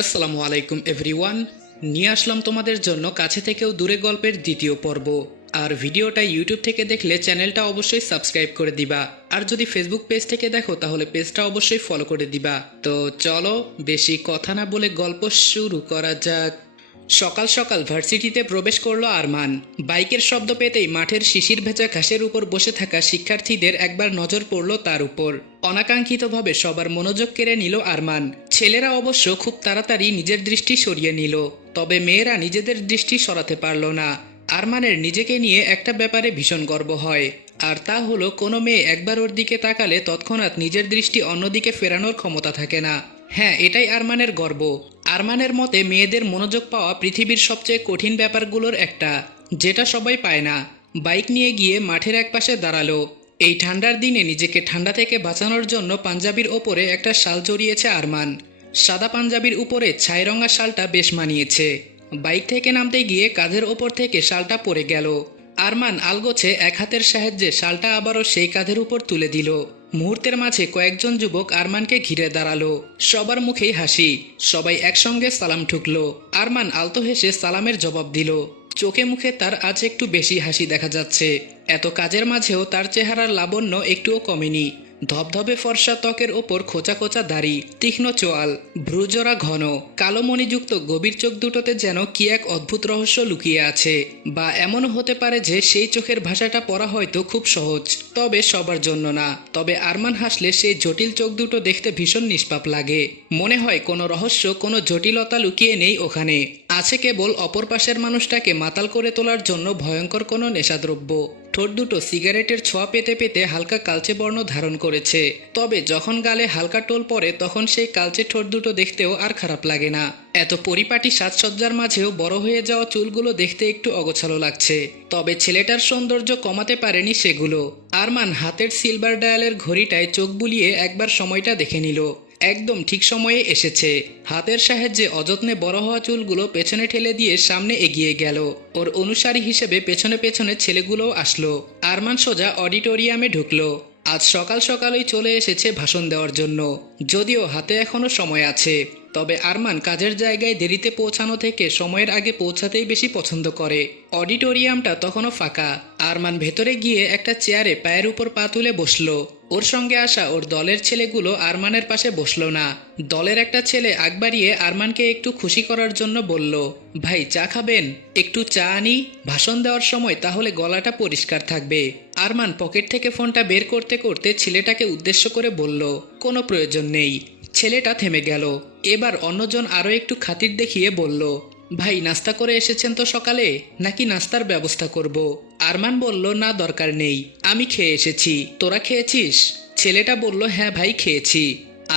আসসালামু আলাইকুম এভরিওয়ান। নিয়ে আসলাম তোমাদের জন্য কাছে থেকেও দূরে গল্পের দ্বিতীয় পর্ব। আর ভিডিওটা ইউটিউব থেকে দেখলে চ্যানেলটা অবশ্যই সাবস্ক্রাইব করে দিবা, আর যদি ফেসবুক পেজ থেকে দেখো তাহলে পেজটা অবশ্যই ফলো করে দিবা। তো চলো বেশি কথা না বলে গল্প শুরু করা যাক। সকাল সকাল ভার্সিটিতে প্রবেশ করলো আরমান। বাইকের শব্দ পেতেই মাঠের শিশির ভেজা ঘাসের উপর বসে থাকা শিক্ষার্থীদের একবার নজর পড়ল তার উপর। অনাকাঙ্ক্ষিতভাবে সবার মনোযোগ কেড়ে নিল আরমান। ছেলেরা অবশ্য খুব তাড়াতাড়ি নিজের দৃষ্টি সরিয়ে নিল, তবে মেয়েরা নিজেদের দৃষ্টি সরাতে পারল না। আরমানের নিজেকে নিয়ে একটা ব্যাপারে ভীষণ গর্ব হয়, আর তা হলো কোনো মেয়ে একবার ওর দিকে তাকালে তৎক্ষণাৎ নিজের দৃষ্টি অন্যদিকে ফেরানোর ক্ষমতা থাকে না। হ্যাঁ, এটাই আরমানের গর্ব। আরমানের মতে মেয়েদের মনোযোগ পাওয়া পৃথিবীর সবচেয়ে কঠিন ব্যাপারগুলোর একটা, যেটা সবাই পায় না। বাইক নিয়ে গিয়ে মাঠের একপাশে দাঁড়ালো। এই ঠান্ডার দিনে নিজেকে ঠান্ডা থেকে বাঁচানোর জন্য পাঞ্জাবির ওপরে একটা শাল জড়িয়েছে আরমান। সাদা পাঞ্জাবির উপরে ছাইরঙা শালটা বেশ মানিয়েছে। বাইক থেকে নামতে গিয়ে কাঁধের ওপর থেকে শালটা পড়ে গেল। আরমান আলগোছে এক হাতের সাহায্যে শালটা আবারও সেই কাঁধের উপর তুলে দিল। মুহূর্তের মাঝে কয়েকজন যুবক আরমানকে ঘিরে দাঁড়ালো। সবার মুখেই হাসি, সবাই একসঙ্গে সালাম ঠুকলো। আরমান আলতো হেসে সালামের জবাব দিল। চোখে মুখে তার আজ একটু বেশি হাসি দেখা যাচ্ছে। এত কাজের মাঝেও তার চেহারার লাবণ্য একটুও কমেনি। ধবধবে ফর্সা ত্বকের ওপর খোঁচা খোঁচা দাড়ি, তীক্ষ্ণ চোয়াল, ভ্রুজোড়া ঘন, কালো মণিযুক্ত গভীর চোখ দুটোতে যেন কি এক অদ্ভুত রহস্য লুকিয়ে আছে। বা এমনও হতে পারে যে সেই চোখের ভাষাটা পড়া হয়তো খুব সহজ, তবে সবার জন্য না। তবে আরমান হাসলে সেই জটিল চোখ দুটো দেখতে ভীষণ নিষ্পাপ লাগে। মনে হয় কোনো রহস্য, কোনো জটিলতা লুকিয়ে নেই ওখানে। আছে কেবল অপর পাশের মানুষটাকে মাতাল করে তোলার জন্য ভয়ঙ্কর কোনো নেশাদ্রব্য। ঠোঁট দুটো সিগারেটের ছোঁয়া পেতে পেতে হালকা কালচে বর্ণ ধারণ করেছে, তবে যখন গালে হালকা টোল পড়ে তখন সেই কালচে ঠোঁট দুটো দেখতেও আর খারাপ লাগে না। এত পরিপাটি সাজসজ্জার মাঝেও বড় হয়ে যাওয়া চুলগুলো দেখতে একটু অগোছালো লাগছে, তবে ছেলেটার সৌন্দর্য কমাতে পারেনি সেগুলো। আরমান হাতের সিলভার ডায়ালের ঘড়িটায় চোখ বুলিয়ে একবার সময়টা দেখে নিল। একদম ঠিক সময়ে এসেছে। হাতের সাহায্যে অযত্নে বড় হওয়া চুলগুলো পেছনে ঠেলে দিয়ে সামনে এগিয়ে গেল। ওর অনুসারী হিসেবে পেছনে পেছনে ছেলেগুলোও আসলো। আরমান সোজা অডিটোরিয়ামে ঢুকলো। আজ সকাল সকালই চলে এসেছে ভাষণ দেওয়ার জন্য, যদিও হাতে এখনো সময় আছে। তবে আরমান কাজের জায়গায় দেরিতে পৌঁছানো থেকে সময়ের আগে পৌঁছাতেই বেশি পছন্দ করে। অডিটোরিয়ামটা তখনও ফাঁকা। আরমান ভেতরে গিয়ে একটা চেয়ারে পায়ের উপর পা তুলে বসলো। ওর সঙ্গে আসা ওর দলের ছেলেগুলো আরমানের পাশে বসলো না। দলের একটা ছেলে আগ বাড়িয়ে আরমানকে একটু খুশি করার জন্য বলল, ভাই চা খাবেন? একটু চা আনি ভাষণ দেওয়ার সময়, তাহলে গলাটা পরিষ্কার থাকবে। আরমান পকেট থেকে ফোনটা বের করতে করতে ছেলেটাকে উদ্দেশ্য করে বলল, কোনো প্রয়োজন নেই। ছেলেটা থেমে গেল। এবার অন্যজন আরও একটু খাতির দেখিয়ে বলল, ভাই নাস্তা করে এসেছেন তো সকালে, নাকি নাস্তার ব্যবস্থা করব? আরমান বলল, না দরকার নেই, আমি খেয়ে এসেছি। তোরা খেয়েছিস? ছেলেটা বলল, হ্যাঁ ভাই খেয়েছি।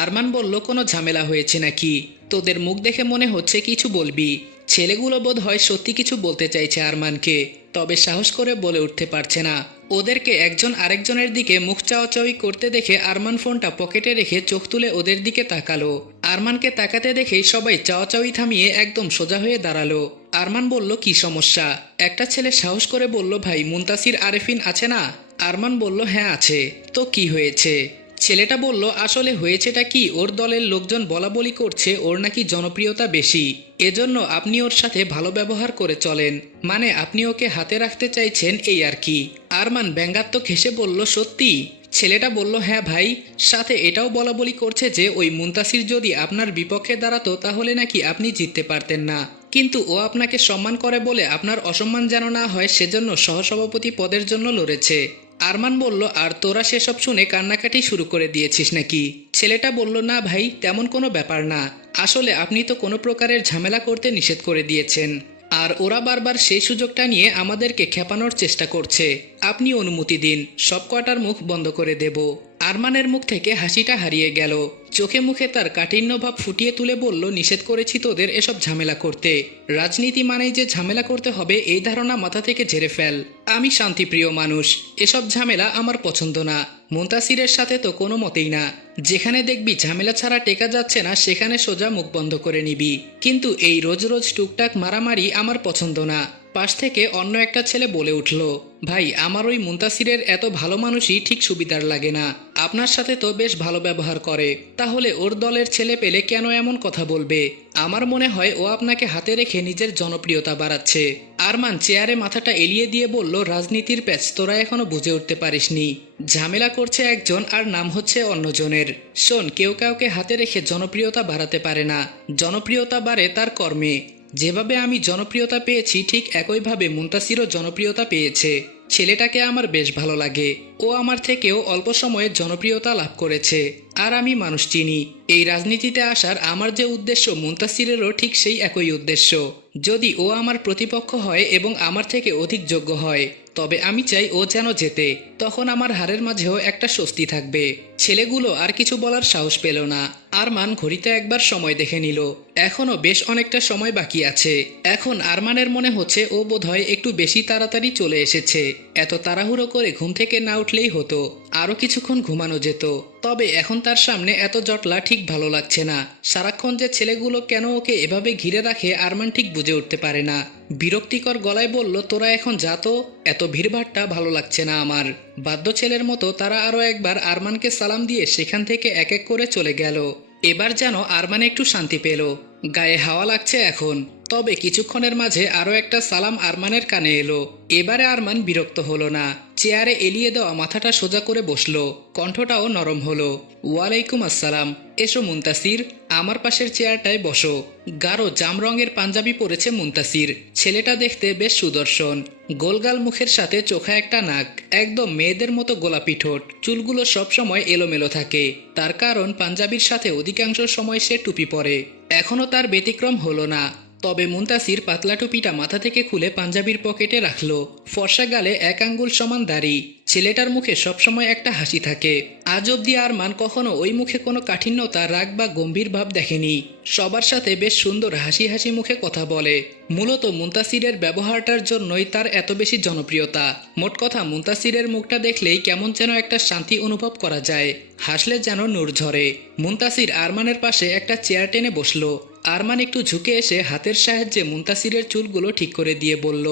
আরমান বলল, কোনো ঝামেলা হয়েছে নাকি? তোদের মুখ দেখে মনে হচ্ছে কিছু বলবি। ছেলেগুলো বোধ হয় সত্যি কিছু বলতে চাইছে আরমানকে, তবে সাহস করে বলে উঠতে পারছে না। ওদেরকে একজন আরেকজনের দিকে মুখ চাওয়াচাওয়ি করতে দেখে আরমান ফোনটা পকেটে রেখে চোখ তুলে ওদের দিকে তাকালো। আরমানকে তাকাতে দেখেই সবাই চাওয়াচাওয়ি থামিয়ে একদম সোজা হয়ে দাঁড়ালো। আরমান বলল, কি সমস্যা? একটা ছেলে সাহস করে বলল, ভাই মুনতাসির আরেফিন আছে না? আরমান বলল, হ্যাঁ আছে। তো কি হয়েছে? ছেলেটা বলল, আসলে হয়েছেটা কি, ওর দলের লোকজন বলাবলি করছে ওর নাকি জনপ্রিয়তা বেশি, এজন্য আপনি ওর সাথে ভালো ব্যবহার করে চলেন, মানে আপনি ওকে হাতে রাখতে চাইছেন, এই আর কি। আরমান ব্যঙ্গাত্মক হেসে বলল, সত্যি? ছেলেটা বলল, হ্যাঁ ভাই, সাথে এটাও বলাবলি করছে যে ওই মুনতাসির যদি আপনার বিপক্ষে দাঁড়াতো তাহলে নাকি আপনি জিততে পারতেন না, কিন্তু ও আপনাকে সম্মান করে বলে আপনার অসম্মান যেন না হয় সেজন্য সহসভাপতি পদের জন্য লড়েছে। আরমান বলল, আর তোরা সেসব শুনে কান্নাকাটি শুরু করে দিয়েছিস নাকি? ছেলেটা বলল, না ভাই, তেমন কোনো ব্যাপার না। আসলে আপনি তো কোনো প্রকারের ঝামেলা করতে নিষেধ করে দিয়েছেন, আর ওরা বারবার সেই সুযোগটা নিয়ে আমাদেরকে খেপানোর চেষ্টা করছে। আপনি অনুমতি দিন, সব কটার মুখ বন্ধ করে দেব। আরমানের মুখ থেকে হাসিটা হারিয়ে গেল। চোখে মুখে তার কাঠিন্য ভাব ফুটিয়ে তুলে বলল, নিষেধ করেছি তোদের এসব ঝামেলা করতে। রাজনীতি মানেই যে ঝামেলা করতে হবে এই ধারণা মাথা থেকে ঝেড়ে ফেল। আমি শান্তিপ্রিয় মানুষ, এসব ঝামেলা আমার পছন্দ না। মুনতাসিরের সাথে তো কোনো মতেই না। যেখানে দেখবি ঝামেলা ছাড়া টেকা যাচ্ছে না সেখানে সোজা মুখ বন্ধ করে নিবি, কিন্তু এই রোজ রোজ টুকটাক মারামারি আমার পছন্দ না। পাশ থেকে অন্য একটা ছেলে বলে উঠল, ভাই আমার ওই মুনতাসিরের এত ভালো মানুষই ঠিক সুবিধার লাগে না। আপনার সাথে তো বেশ ভালো ব্যবহার করে, তাহলে ওর দলের ছেলে পেলে কেন এমন কথা বলবে? আমার মনে হয় ও আপনাকে হাতে রেখে নিজের জনপ্রিয়তা বাড়াচ্ছে। আরমান চেয়ারে মাথাটা এলিয়ে দিয়ে বলল, রাজনীতির প্যাচ তোরা এখনো বুঝে উঠতে পারিসনি। ঝামেলা করছে একজন আর নাম হচ্ছে অন্যজনের। শোন, কেউ কাউকে হাতে রেখে জনপ্রিয়তা বাড়াতে পারে না, জনপ্রিয়তা বাড়ে তার কর্মে। যেভাবে আমি জনপ্রিয়তা পেয়েছি ঠিক একইভাবে মুনতাসিরও জনপ্রিয়তা পেয়েছে। ছেলেটাকে আমার বেশ ভালো লাগে, ও আমার থেকেও অল্প সময়ে জনপ্রিয়তা লাভ করেছে। আর আমি মানুষ চিনি, এই রাজনীতিতে আসার আমার যে উদ্দেশ্য মুনতাসিরেরও ঠিক সেই একই উদ্দেশ্য। যদি ও আমার প্রতিপক্ষ হয় এবং আমার থেকে অধিক যোগ্য হয়, তবে আমি চাই ও যেন জেতে। তখন আমার হারের মাঝেও একটা স্বস্তি থাকবে। ছেলেগুলো আর কিছু বলার সাহস পেল না। আরমান ঘড়িতে একবার সময় দেখে নিল, এখনো বেশ অনেকটা সময় বাকি আছে। এখন আরমানের মনে হচ্ছে ও বোধহয় একটু বেশি তাড়াতাড়ি চলে এসেছে। এত তাড়াহুড়ো করে ঘুম থেকে না উঠলেই হতো, আরও কিছুক্ষণ ঘুমানো যেত। তবে এখন তার সামনে এত জটলা ঠিক ভালো লাগছে না। সারাক্ষণ যে ছেলেগুলো কেন ওকে এভাবে ঘিরে রাখে আরমান ঠিক বুঝে উঠতে পারে না। বিরক্তিকর গলায় বলল, তোরা এখন যা তো, এত ভিড়ভাট্টা ভালো লাগছে না আমার। বাধ্য ছেলের মতো তারা আরও একবার আরমানকে সালাম দিয়ে সেখান থেকে এক এক করে চলে গেল। এবার যেন আরমান একটু শান্তি পেল, গায়ে হাওয়া লাগছে এখন। তবে কিছুক্ষণের মাঝে আরও একটা সালাম আরমানের কানে এলো। এবারে আরমান বিরক্ত হলো না, চেয়ারে এলিয়ে দেওয়া মাথাটা সোজা করে বসলো, কণ্ঠটাও নরম হলো। ওয়ালাইকুম আসসালাম। এসো মুনতাসির, আমার পাশের চেয়ারটায় বসো। গাঢ় জাম রঙের পাঞ্জাবি পরেছে মুনতাসির। ছেলেটা দেখতে বেশ সুদর্শন, গোলগাল মুখের সাথে চোখা একটা নাক, একদম মেয়েদের মতো গোলাপি ঠোঁট। চুলগুলো সবসময় এলোমেলো থাকে, তার কারণ পাঞ্জাবির সাথে অধিকাংশ সময় সে টুপি পরে। এখনও তার ব্যতিক্রম হলো না। তবে মুনতাসির পাতলা টুপিটা মাথা থেকে খুলে পাঞ্জাবির পকেটে রাখলো। ফর্সা গালে এক আঙ্গুল সমান দাড়ি। ছেলেটার মুখে সবসময় একটা হাসি থাকে। আজ অব্দি আরমান কখনো ওই মুখে কোনো কাঠিন্যতা, রাগ বা গম্ভীর ভাব দেখেনি। সবার সাথে বেশ সুন্দর হাসি হাসি মুখে কথা বলে। মূলত মুনতাসিরের ব্যবহারটার জন্যই তার এত বেশি জনপ্রিয়তা। মোট কথা, মুনতাসিরের মুখটা দেখলেই কেমন যেন একটা শান্তি অনুভব করা যায়, হাসলে যেন নূর ঝরে। মুনতাসির আরমানের পাশে একটা চেয়ার টেনে বসলো। আরমান একটু ঝুঁকে এসে হাতের সাহায্যে মুনতাসিরের চুলগুলো ঠিক করে দিয়ে বলল,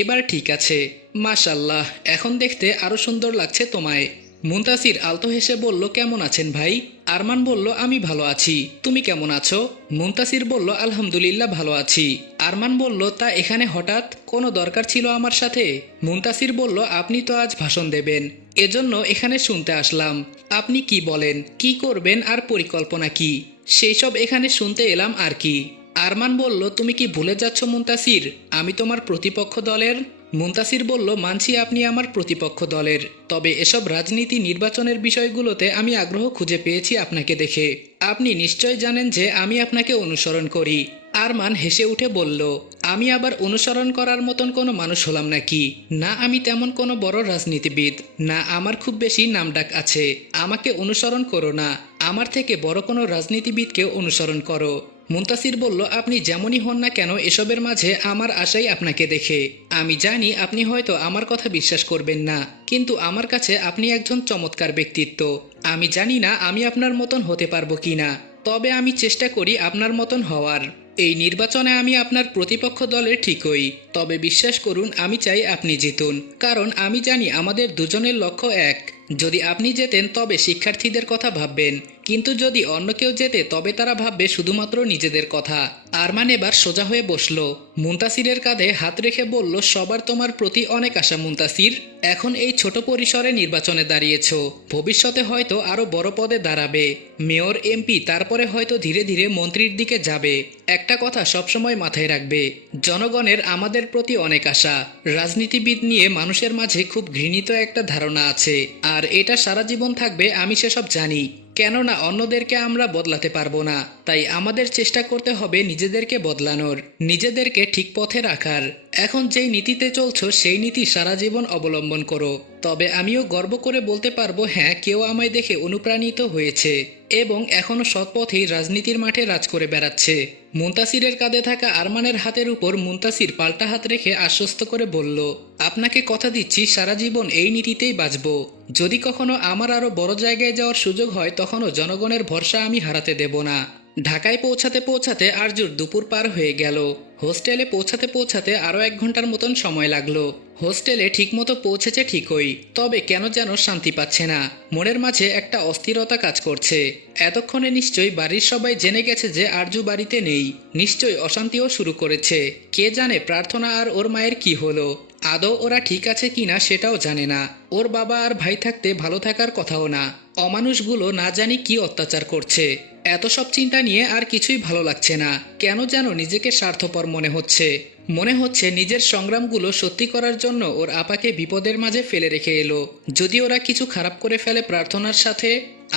এবার ঠিক আছে, মাশাল্লাহ, এখন দেখতে আরো সুন্দর লাগছে তোমায়। মুনতাসির আলতো হেসে বলল, কেমন আছেন ভাই? আরমান বলল, আমি ভালো আছি, তুমি কেমন আছো? মুনতাসির বলল, আলহামদুলিল্লাহ ভালো আছি। আরমান বলল, তা এখানে হঠাৎ, কোনো দরকার ছিল আমার সাথে? মুনতাসির বলল, আপনি তো আজ ভাষণ দেবেন, এজন্য এখানে শুনতে আসলাম। আপনি কি বলেন, কি করবেন আর পরিকল্পনা কি, সেই সব এখানে শুনতে এলাম আর কি। আরমান বলল, তুমি কি ভুলে যাচ্ছ মুনতাসির, আমি তোমার প্রতিপক্ষ দলের। মুনতাসির বলল, মানছি আপনি আমার প্রতিপক্ষ দলের, তবে এসব রাজনীতি নির্বাচনের বিষয়গুলোতে আমি আগ্রহ খুঁজে পেয়েছি আপনাকে দেখে। আপনি নিশ্চয় জানেন যে আমি আপনাকে অনুসরণ করি। আরমান হেসে উঠে বলল, আমি আবার অনুসরণ করার মতন কোনো মানুষ হলাম নাকি? না, আমি তেমন কোনো বড় রাজনীতিবিদ না, আমার খুব বেশি নামডাক আছে। আমাকে অনুসরণ করো না, আমার থেকে বড় কোনো রাজনীতিবিদকে অনুসরণ করো। মুনতাসির বলল, আপনি যেমনই হন না কেন, এসবের মাঝে আমার আশাই আপনাকে দেখে। আমি জানি আপনি হয়তো আমার কথা বিশ্বাস করবেন না, কিন্তু আমার কাছে আপনি একজন চমৎকার ব্যক্তিত্ব। আমি জানি না আমি আপনার মতন হতে পারবো কিনা, তবে আমি চেষ্টা করি আপনার মতন হওয়ার। এই নির্বাচনে আমি আপনার প্রতিপক্ষ দলের ঠিকই, তবে বিশ্বাস করুন আমি চাই আপনি জিতুন, কারণ আমি জানি আমাদের দুজনের লক্ষ্য এক। যদি আপনি জেতেন তবে শিক্ষার্থীদের কথা ভাববেন, কিন্তু যদি অন্য কেউ জেতে তবে তারা ভাববে শুধুমাত্র নিজেদের কথা। আরমান এবার সোজা হয়ে বসল, মুনতাসিরের কাঁধে হাত রেখে বলল, সবার তোমার প্রতি অনেক আশা মুনতাসির। এখন এই ছোট পরিসরে নির্বাচনে দাঁড়িয়েছ, ভবিষ্যতে হয়তো আরো বড় পদে দাঁড়াবে, মেয়র, এমপি, তারপরে হয়তো ধীরে ধীরে মন্ত্রীর দিকে যাবে। একটা কথা সবসময় মাথায় রাখবে, জনগণের আমাদের প্রতি অনেক আশা। রাজনীতিবিদ নিয়ে মানুষের মাঝে খুব ঘৃণিত একটা ধারণা আছে, আর এটা সারা জীবন থাকবে, আমি সেসব জানি। কেননা অন্যদেরকে আমরা বদলাতে পারবো না, তাই আমাদের চেষ্টা করতে হবে নিজেদেরকে বদলানোর, নিজেদেরকে ঠিক পথে রাখার। এখন যেই নীতিতে চলছো সেই নীতি সারা জীবন অবলম্বন করো, তবে আমিও গর্ব করে বলতে পারবো, হ্যাঁ, কেউ আমায় দেখে অনুপ্রাণিত হয়েছে এবং এখনো সৎ পথেই রাজনীতির মাঠে রাজ করে বেড়াচ্ছে। মুনতাসিরের কাঁধে থাকা আরমানের হাতের উপর মুনতাসির পাল্টা হাত রেখে আশ্বস্ত করে বলল, আপনাকে কথা দিচ্ছি সারা জীবন এই নীতিতেই বাঁচব। যদি কখনো আমার আরো বড় জায়গায় যাওয়ার সুযোগ হয় তখনও জনগণের ভরসা আমি হারাতে দেব না। ঢাকায় পৌঁছাতে পৌঁছাতে আরজুর দুপুর পার হয়ে গেল। হোস্টেলে পৌঁছাতে পৌঁছাতে আরও 1 ঘন্টার মতন সময় লাগলো। হোস্টেলে ঠিকমতো পৌঁছেছে ঠিকই, তবে কেন যেন শান্তি পাচ্ছে না। মনের মাঝে একটা অস্থিরতা কাজ করছে। এতক্ষণে নিশ্চয়ই বাড়ির সবাই জেনে গেছে যে আরজু বাড়িতে নেই। নিশ্চয়ই অশান্তিও শুরু করেছে। কে জানে প্রার্থনা আর ওর মায়ের কি হলো। আদৌ ওরা ঠিক আছে কিনা সেটাও জানে না। ওর বাবা আর ভাই থাকতে ভালো থাকার কথাও না। অমানুষগুলো না জানি কি অত্যাচার করছে। এত সব চিন্তা নিয়ে আর কিছুই ভালো লাগছে না। কেন যেন নিজেকে স্বার্থপর মনে হচ্ছে। মনে হচ্ছে নিজের সংগ্রামগুলো সত্যি করার জন্য ওর আপাকে বিপদের মাঝে ফেলে রেখে এলো। যদি ওরা কিছু খারাপ করে ফেলে প্রার্থনার সাথে।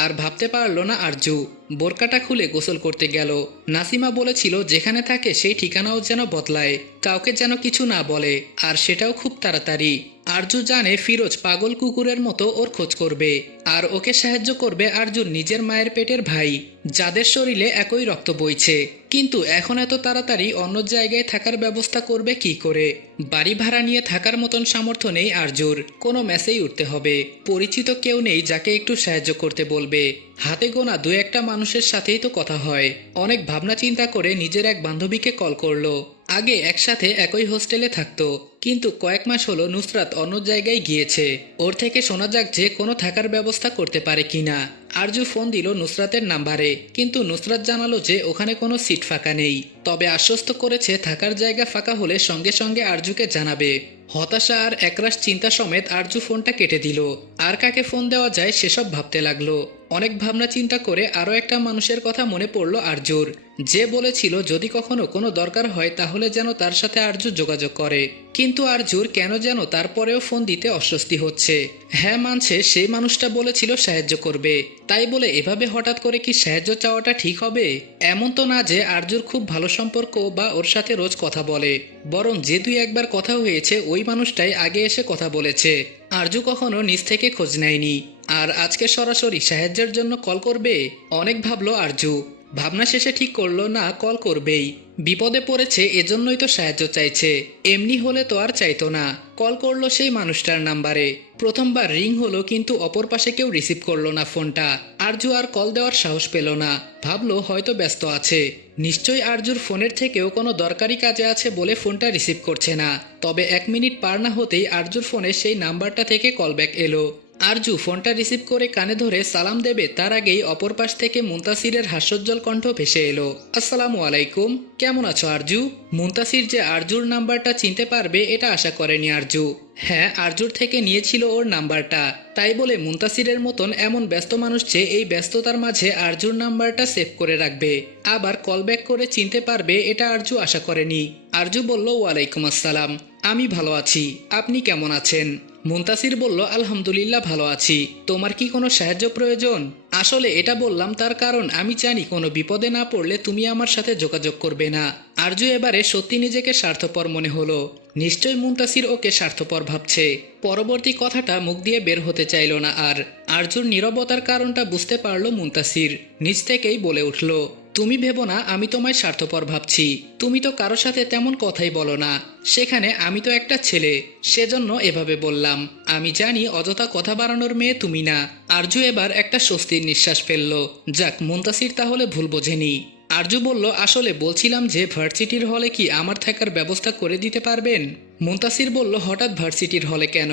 আর ভাবতে পারল না আরজু। বোরকাটা খুলে গোসল করতে গেল। নাসিমা বলেছিল যেখানে থাকে সেই ঠিকানাও যেন বদলায়, কাউকে যেন কিছু না বলে, আর সেটাও খুব তাড়াতাড়ি। আরজু জানে ফিরোজ পাগল কুকুরের মতো ওর খোঁজ করবে, আর ওকে সাহায্য করবে আরজুর নিজের মায়ের পেটের ভাই, যাদের শরীরে একই রক্ত বইছে। কিন্তু এখন এত তাড়াতাড়ি অন্য জায়গায় থাকার ব্যবস্থা করবে কি করে? বাড়ি ভাড়া নিয়ে থাকার মতন সামর্থ্য নেই আরজুর। কোনো মেসেই উঠতে হবে। পরিচিত কেউ নেই যাকে একটু সাহায্য করতে বলবে। হাতে গোনা 2-1টা মানুষের সাথেই তো কথা হয়। অনেক ভাবনা চিন্তা করে নিজের এক বান্ধবীকে কল করলো। আগে একসাথে একই হোস্টেলে থাকতো, কিন্তু কয়েক মাস হলো নুসরাত অন্য জায়গায় গিয়েছে। ওর থেকে শোনা যাক যে কোনো থাকার ব্যবস্থা করতে পারে কিনা। আরজু ফোন দিল নুসরাতের নাম্বারে, কিন্তু নুসরাত জানালো যে ওখানে কোনো সিট ফাঁকা নেই। তবে আশ্বস্ত করেছে থাকার জায়গা ফাঁকা হলে সঙ্গে সঙ্গে আরজুকে জানাবে। হতাশা আর একরাশ চিন্তা সমেত আরজু ফোনটা কেটে দিল। আর কাকে ফোন দেওয়া যায় সেসব ভাবতে লাগলো। অনেক ভাবনা চিন্তা করে আরও একটা মানুষের কথা মনে পড়ল আরজুর, যে বলেছিল যদি কখনো কোনো দরকার হয় তাহলে যেন তার সাথে আরজু যোগাযোগ করে। কিন্তু আরজুর কেন যেন তারপরেও ফোন দিতে অস্বস্তি হচ্ছে। হ্যাঁ, মানছে সেই মানুষটা বলেছিল সাহায্য করবে, তাই বলে এভাবে হঠাৎ করে কি সাহায্য চাওয়াটা ঠিক হবে? এমন তো না যে আরজুর খুব ভালো সম্পর্ক বা ওর সাথে রোজ কথা বলে, বরং যে 2-1বার কথা হয়েছে ওই মানুষটাই আগে এসে কথা বলেছে। আরজু কখনো নিজ থেকে খোঁজ নেয়নি, আর আজকে সরাসরি সাহায্যের জন্য কল করবে। অনেক ভাবলো আরজু। ভাবনা শেষে ঠিক করলো না, কল করবেই। বিপদে পড়েছে এজন্যই তো সাহায্য চাইছে, এমনি হলে তো আর চাইতো না। কল করলো সেই মানুষটার নাম্বারে। প্রথমবার রিং হলো, কিন্তু অপর পাশে কেউ রিসিভ করলো না ফোনটা। আরজু আর কল দেওয়ার সাহস পেল না। ভাবলো হয়তো ব্যস্ত আছে। নিশ্চয়ই আরজুর ফোনের থেকেও কোনো দরকারি কাজে আছে বলে ফোনটা রিসিভ করছে না। তবে 1 মিনিট পার না হতেই আরজুর ফোনে সেই নাম্বারটা থেকে কলব্যাক এলো। আরজু ফোনটা রিসিভ করে কানে ধরে সালাম দেবে তার আগেই অপর পাশ থেকে মুনতাসিরের হাস্যোজ্জ্বল কণ্ঠ ভেসে এলো। আসসালামু আলাইকুম, কেমন আছো আরজু? মুনতাসির যে আরজুর নাম্বারটা চিনতে পারবে এটা আশা করেনি আরজু। হ্যাঁ, আরজুর থেকে নিয়েছিল ওর নাম্বারটা, তাই বলে মুনতাসিরের মতন এমন ব্যস্ত মানুষ যে এই ব্যস্ততার মাঝে আরজুর নাম্বারটা সেভ করে রাখবে, আবার কলব্যাক করে চিনতে পারবে, এটা আরজু আশা করেনি। আরজু বলল, ওয়ালাইকুম আসসালাম, আমি ভালো আছি, আপনি কেমন আছেন? মুনতাসির বলল, আলহামদুলিল্লাহ ভালো আছি। তোমার কি কোনো সাহায্য প্রয়োজন? আসলে এটা বললাম তার কারণ আমি জানি কোনো বিপদে না পড়লে তুমি আমার সাথে যোগাযোগ করবে না। আরজু এবারে সত্যি নিজেকে স্বার্থপর মনে হলো। নিশ্চয় মুনতাসির ওকে স্বার্থপর ভাবছে। পরবর্তী কথাটা মুখ দিয়ে বের হতে চাইল না আর। আরজুর নীরবতার কারণটা বুঝতে পারল মুনতাসির। নিজ থেকেই বলে উঠল, তুমি ভেবো না আমি তোমায় স্বার্থপর ভাবছি। তুমি তো কারো সাথে তেমন কথাই বলো না, সেখানে আমি তো একটা ছেলে, সেজন্য এভাবে বললাম। আমি জানি অযথা কথা বাড়ানোর মেয়ে তুমি না। আরজু এবার একটা স্বস্তির নিঃশ্বাস ফেলল। যাক, মুনতাসির তাহলে ভুল বোঝেনি। আরজু বলল, আসলে বলছিলাম যে ভার্সিটির হলে কি আমার থাকার ব্যবস্থা করে দিতে পারবেন? মুনতাসির বলল, হঠাৎ ভার্সিটির হলে কেন?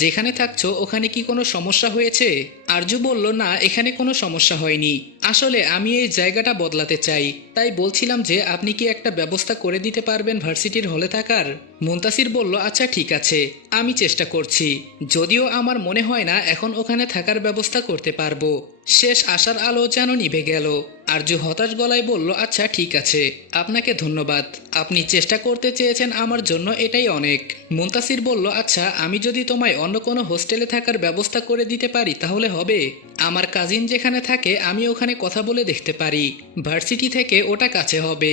যেখানে থাকছো ওখানে কি কোনো সমস্যা হয়েছে? আরজু বলল, না, এখানে কোনো সমস্যা হয়নি। আসলে আমি এই জায়গাটা বদলাতে চাই, তাই বলছিলাম যে আপনি কি একটা ব্যবস্থা করে দিতে পারবেন ভার্সিটির হলে থাকার? মুনতাসির বলল, আচ্ছা ঠিক আছে, আমি চেষ্টা করছি। যদিও আমার মনে হয় না এখন ওখানে থাকার ব্যবস্থা করতে পারবো। শেষ আশার আলো যেন নিভে গেল। আরজু হতাশ গলায় বলল, আচ্ছা ঠিক আছে, আপনাকে ধন্যবাদ। আপনি চেষ্টা করতে চেয়েছেন আমার জন্য, এটাই অনেক। মুনতাসির বলল, আচ্ছা আমি যদি তোমায় অন্য কোনো হোস্টেলে থাকার ব্যবস্থা করে দিতে পারি তাহলে হবে? আমার কাজিন যেখানে থাকে আমি ওখানে কথা বলে দেখতে পারি। ভার্সিটি থেকে ওটা কাছে হবে,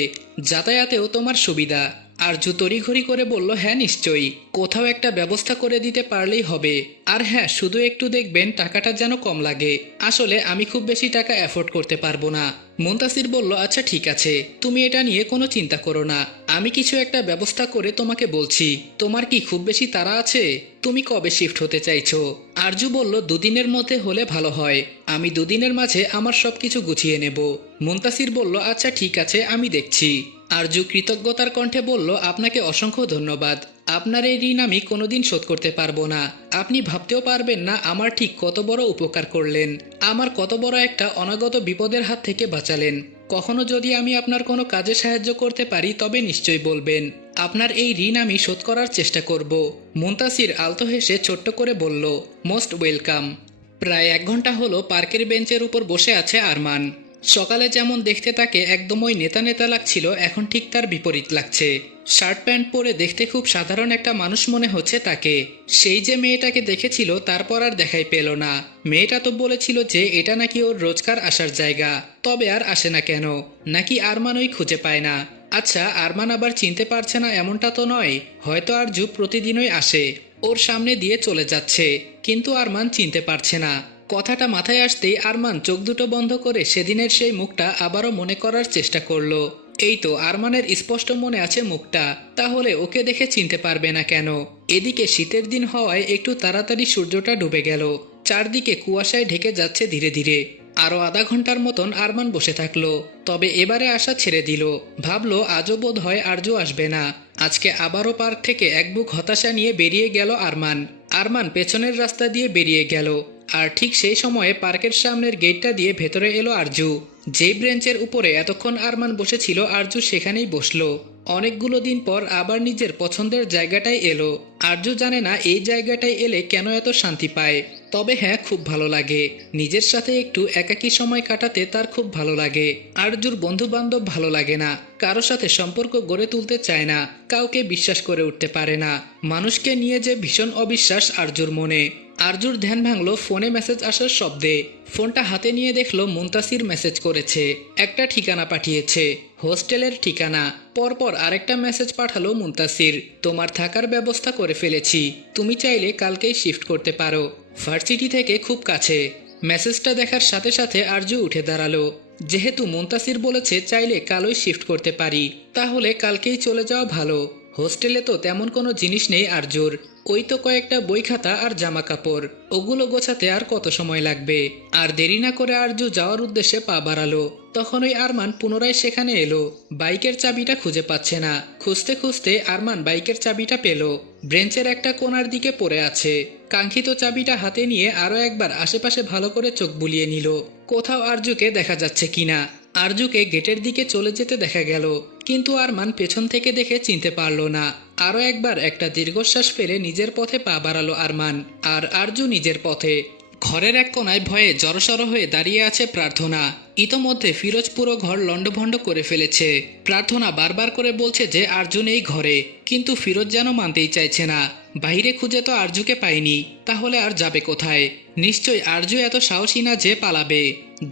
যাতায়াতেও তোমার সুবিধা। আরজু তড়িঘড়ি করে বলল, হ্যাঁ নিশ্চয়ই, কোথাও একটা ব্যবস্থা করে দিতে পারলেই হবে। আর হ্যাঁ, শুধু একটু দেখবেন টাকাটা যেন কম লাগে, আসলে আমি খুব বেশি টাকা অ্যাফোর্ড করতে পারবো না। মুনতাসির বলল, আচ্ছা ঠিক আছে, তুমি এটা নিয়ে কোনো চিন্তা করো না, আমি কিছু একটা ব্যবস্থা করে তোমাকে বলছি। তোমার কি খুব বেশি তাড়া আছে? তুমি কবে শিফট হতে চাইছো? আরজু বলল, দুদিনের মধ্যে হলে ভালো হয়, আমি দুদিনের মাঝে আমার সবকিছু গুছিয়ে নেব। মুনতাসির বলল, আচ্ছা ঠিক আছে, আমি দেখছি। আরজু কৃতজ্ঞতার কণ্ঠে বলল, আপনাকে অসংখ্য ধন্যবাদ, আপনার এই ঋণ আমি কোনোদিন শোধ করতে পারবো না। আপনি ভাবতেও পারবেন না আমার ঠিক কত বড় উপকার করলেন, আমার কত বড় একটা অনাগত বিপদের হাত থেকে বাঁচালেন। কখনো যদি আমি আপনার কোনো কাজে সাহায্য করতে পারি তবে নিশ্চয়ই বলবেন, আপনার এই ঋণ আমি শোধ করার চেষ্টা করব। মুনতাসির আলতো হেসে ছোট্ট করে বলল, মোস্ট ওয়েলকাম। প্রায় 1 ঘন্টা হলো পার্কের বেঞ্চের উপর বসে আছে আরমান। সকালে যেমন দেখতে তাকে একদম ওই নেতা নেতা লাগছিল, এখন ঠিক তার বিপরীত লাগছে। শার্ট প্যান্ট পরে দেখতে খুব সাধারণ একটা মানুষ মনে হচ্ছে তাকে। সেই যে মেয়েটাকে দেখেছিল তারপর আর দেখাই পেল না। মেয়েটা তো বলেছিল যে এটা নাকি ওর রোজকার আসার জায়গা, তবে আর আসে না কেন? নাকি আরমান ওই খুঁজে পায় না? আচ্ছা, আরমান আবার চিনতে পারছে না এমনটা তো নয়, হয়তো আরজু প্রতিদিনই আসে, ওর সামনে দিয়ে চলে যাচ্ছে, কিন্তু আরমান চিনতে পারছে না। কথাটা মাথায় আসতেই আরমান চোখ দুটো বন্ধ করে সেদিনের সেই মুখটা আবারও মনে করার চেষ্টা করলো। এই তো আরমানের স্পষ্ট মনে আছে মুখটা, তাহলে ওকে দেখে চিনতে পারবে না কেন? এদিকে শীতের দিন হওয়ায় একটু তাড়াতাড়ি সূর্যটা ডুবে গেল, চারদিকে কুয়াশায় ঢেকে যাচ্ছে ধীরে ধীরে। আরও আধা ঘন্টার মতন আরমান বসে থাকলো, তবে এবারে আশা ছেড়ে দিল। ভাবলো আজও বোধ হয় আরজু আসবে না। আজকে আবারও পার্ক থেকে এক বুক হতাশা নিয়ে বেরিয়ে গেল আরমান। আরমান পেছনের রাস্তা দিয়ে বেরিয়ে গেল, আর ঠিক সেই সময়ে পার্কের সামনের গেটটা দিয়ে ভেতরে এলো আরজু। যেই ব্রেঞ্চের উপরে এতক্ষণ আরমান বসেছিল আরজু সেখানেই বসলো। অনেকগুলো দিন পর আবার নিজের পছন্দের জায়গাটায় এলো। আরজু জানে না এই জায়গাটায় এলে কেন এত শান্তি পায়, তবে হ্যাঁ খুব ভালো লাগে। নিজের সাথে একটু একাকী সময় কাটাতে তার খুব ভালো লাগে। আরজুর বন্ধু বান্ধব ভালো লাগে না, কারো সাথে সম্পর্ক গড়ে তুলতে চায় না, কাউকে বিশ্বাস করে উঠতে পারে না। মানুষকে নিয়ে যে ভীষণ অবিশ্বাস আরজুর মনে। আরজুর ধ্যান ভাঙলো ফোনে মেসেজ আসার শব্দে। ফোনটা হাতে নিয়ে দেখলো মুনতাসির মেসেজ করেছে, একটা ঠিকানা পাঠিয়েছে, হোস্টেলের ঠিকানা। পরপর আরেকটা মেসেজ পাঠালো মুনতাসির, তোমার থাকার ব্যবস্থা করে ফেলেছি, তুমি চাইলে কালকেই শিফট করতে পারো, ভার্সিটি থেকে খুব কাছে। মেসেজটা দেখার সাথে সাথে আরজু উঠে দাঁড়ালো। যেহেতু মুনতাসির বলেছে চাইলে কালই শিফট করতে পারি, তাহলে কালকেই চলে যাওয়া ভালো। হোস্টেলে তো তেমন কোনো জিনিস নেই আরজুর, ওই তো কয়েকটা বই খাতা আর জামা কাপড়, ওগুলো গোছাতে আর কত সময় লাগবে। আর দেরি না করে আরজু যাওয়ার উদ্দেশ্যে পা বাড়ালো, তখনই আরমান পুনরায় সেখানে এলো। বাইকের চাবিটা খুঁজে পাচ্ছে না, খুঁজতে খুঁজতে আরমান বাইকের চাবিটা পেল, ব্রেঞ্চের একটা কোণার দিকে পড়ে আছে। কাঙ্ক্ষিত চাবিটা হাতে নিয়ে আরও একবার আশেপাশে ভালো করে চোখ বুলিয়ে নিল, কোথাও আরজুকে দেখা যাচ্ছে কিনা। আরজুকে গেটের দিকে চলে যেতে দেখা গেল, কিন্তু আরমান পেছন থেকে দেখে চিনতে পারল না। আরও একবার একটা দীর্ঘশ্বাস ফেলে নিজের পথে পা বাড়ালো আরমান, আর আরজু নিজের পথে। ঘরের এক কোনায় ভয়ে জড়সড় হয়ে দাঁড়িয়ে আছে প্রার্থনা। ইতোমধ্যে ফিরোজ পুরো ঘর লণ্ডভণ্ড করে ফেলেছে। প্রার্থনা বারবার করে বলছে যে আরজু নেই ঘরে, কিন্তু ফিরোজ যেন মানতেই চাইছে না। বাইরে খুঁজে তো আরজুকে পায়নি, তাহলে আর যাবে কোথায়? নিশ্চয় আরজু এত সাহসী না যে পালাবে।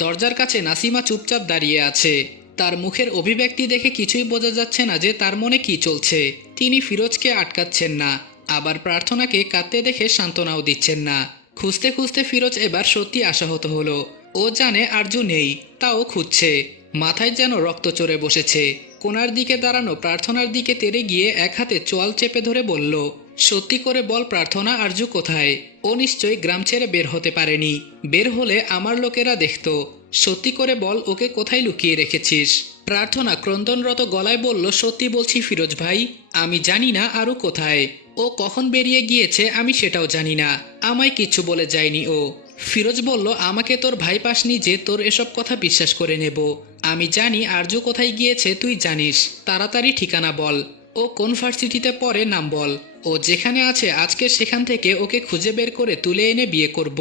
দরজার কাছে নাসিমা চুপচাপ দাঁড়িয়ে আছে, তার মুখের অভিব্যক্তি দেখে কিছুই বোঝা যাচ্ছে না যে তার মনে কি চলছে। তিনি ফিরোজকে আটকাচ্ছেন না, আবার প্রার্থনাকে কাঁদতে দেখে সান্ত্বনাও দিচ্ছেন না। খুঁজতে খুঁজতে ফিরোজ এবার সত্যি আশাহত হলো। ও জানে আরজু নেই, তাও খুঁজছে। মাথায় যেন রক্ত চড়ে বসেছে। কোনার দিকে দাঁড়ানো প্রার্থনার দিকে তেড়ে গিয়ে এক হাতে চোয়াল চেপে ধরে বলল, সত্যি করে বল প্রার্থনা, আরজু কোথায়? ও নিশ্চয়ই গ্রাম ছেড়ে বের হতে পারেনি, বের হলে আমার লোকেরা দেখতো। সত্যি করে বল, ওকে কোথায় লুকিয়ে রেখেছিস? প্রার্থনা ক্রন্দনরত গলায় বলল, সত্যি বলছি ফিরোজ ভাই, আমি জানি না আরও কোথায়। ও কখন বেরিয়ে গিয়েছে আমি সেটাও জানি না, আমায় কিচ্ছু বলে যায়নি ও। ফিরোজ বলল, আমাকে তোর ভাই পাসনি যে তোর এসব কথা বিশ্বাস করে নেব। আমি জানি আরজু কোথায় গিয়েছে, তুই জানিস, তাড়াতাড়ি ঠিকানা বল। ও কোন ভার্সিটিতে পড়ে নাম বল, ও যেখানে আছে আজকে সেখান থেকে ওকে খুঁজে বের করে তুলে এনে বিয়ে করব।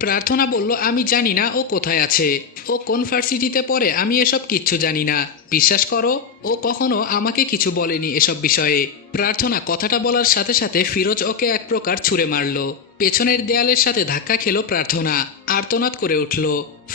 প্রার্থনা বলল, আমি জানি না ও কোথায় আছে, ও কোন ভার্সিটিতে পড়ে আমি এসব কিচ্ছু জানি না, বিশ্বাস করো ও কখনো আমাকে কিছু বলেনি এসব বিষয়ে। প্রার্থনা কথাটা বলার সাথে সাথে ফিরোজ ওকে এক প্রকার ছুঁড়ে মারল। পেছনের দেয়ালের সাথে ধাক্কা খেলো প্রার্থনা, আর্তনাদ করে উঠল।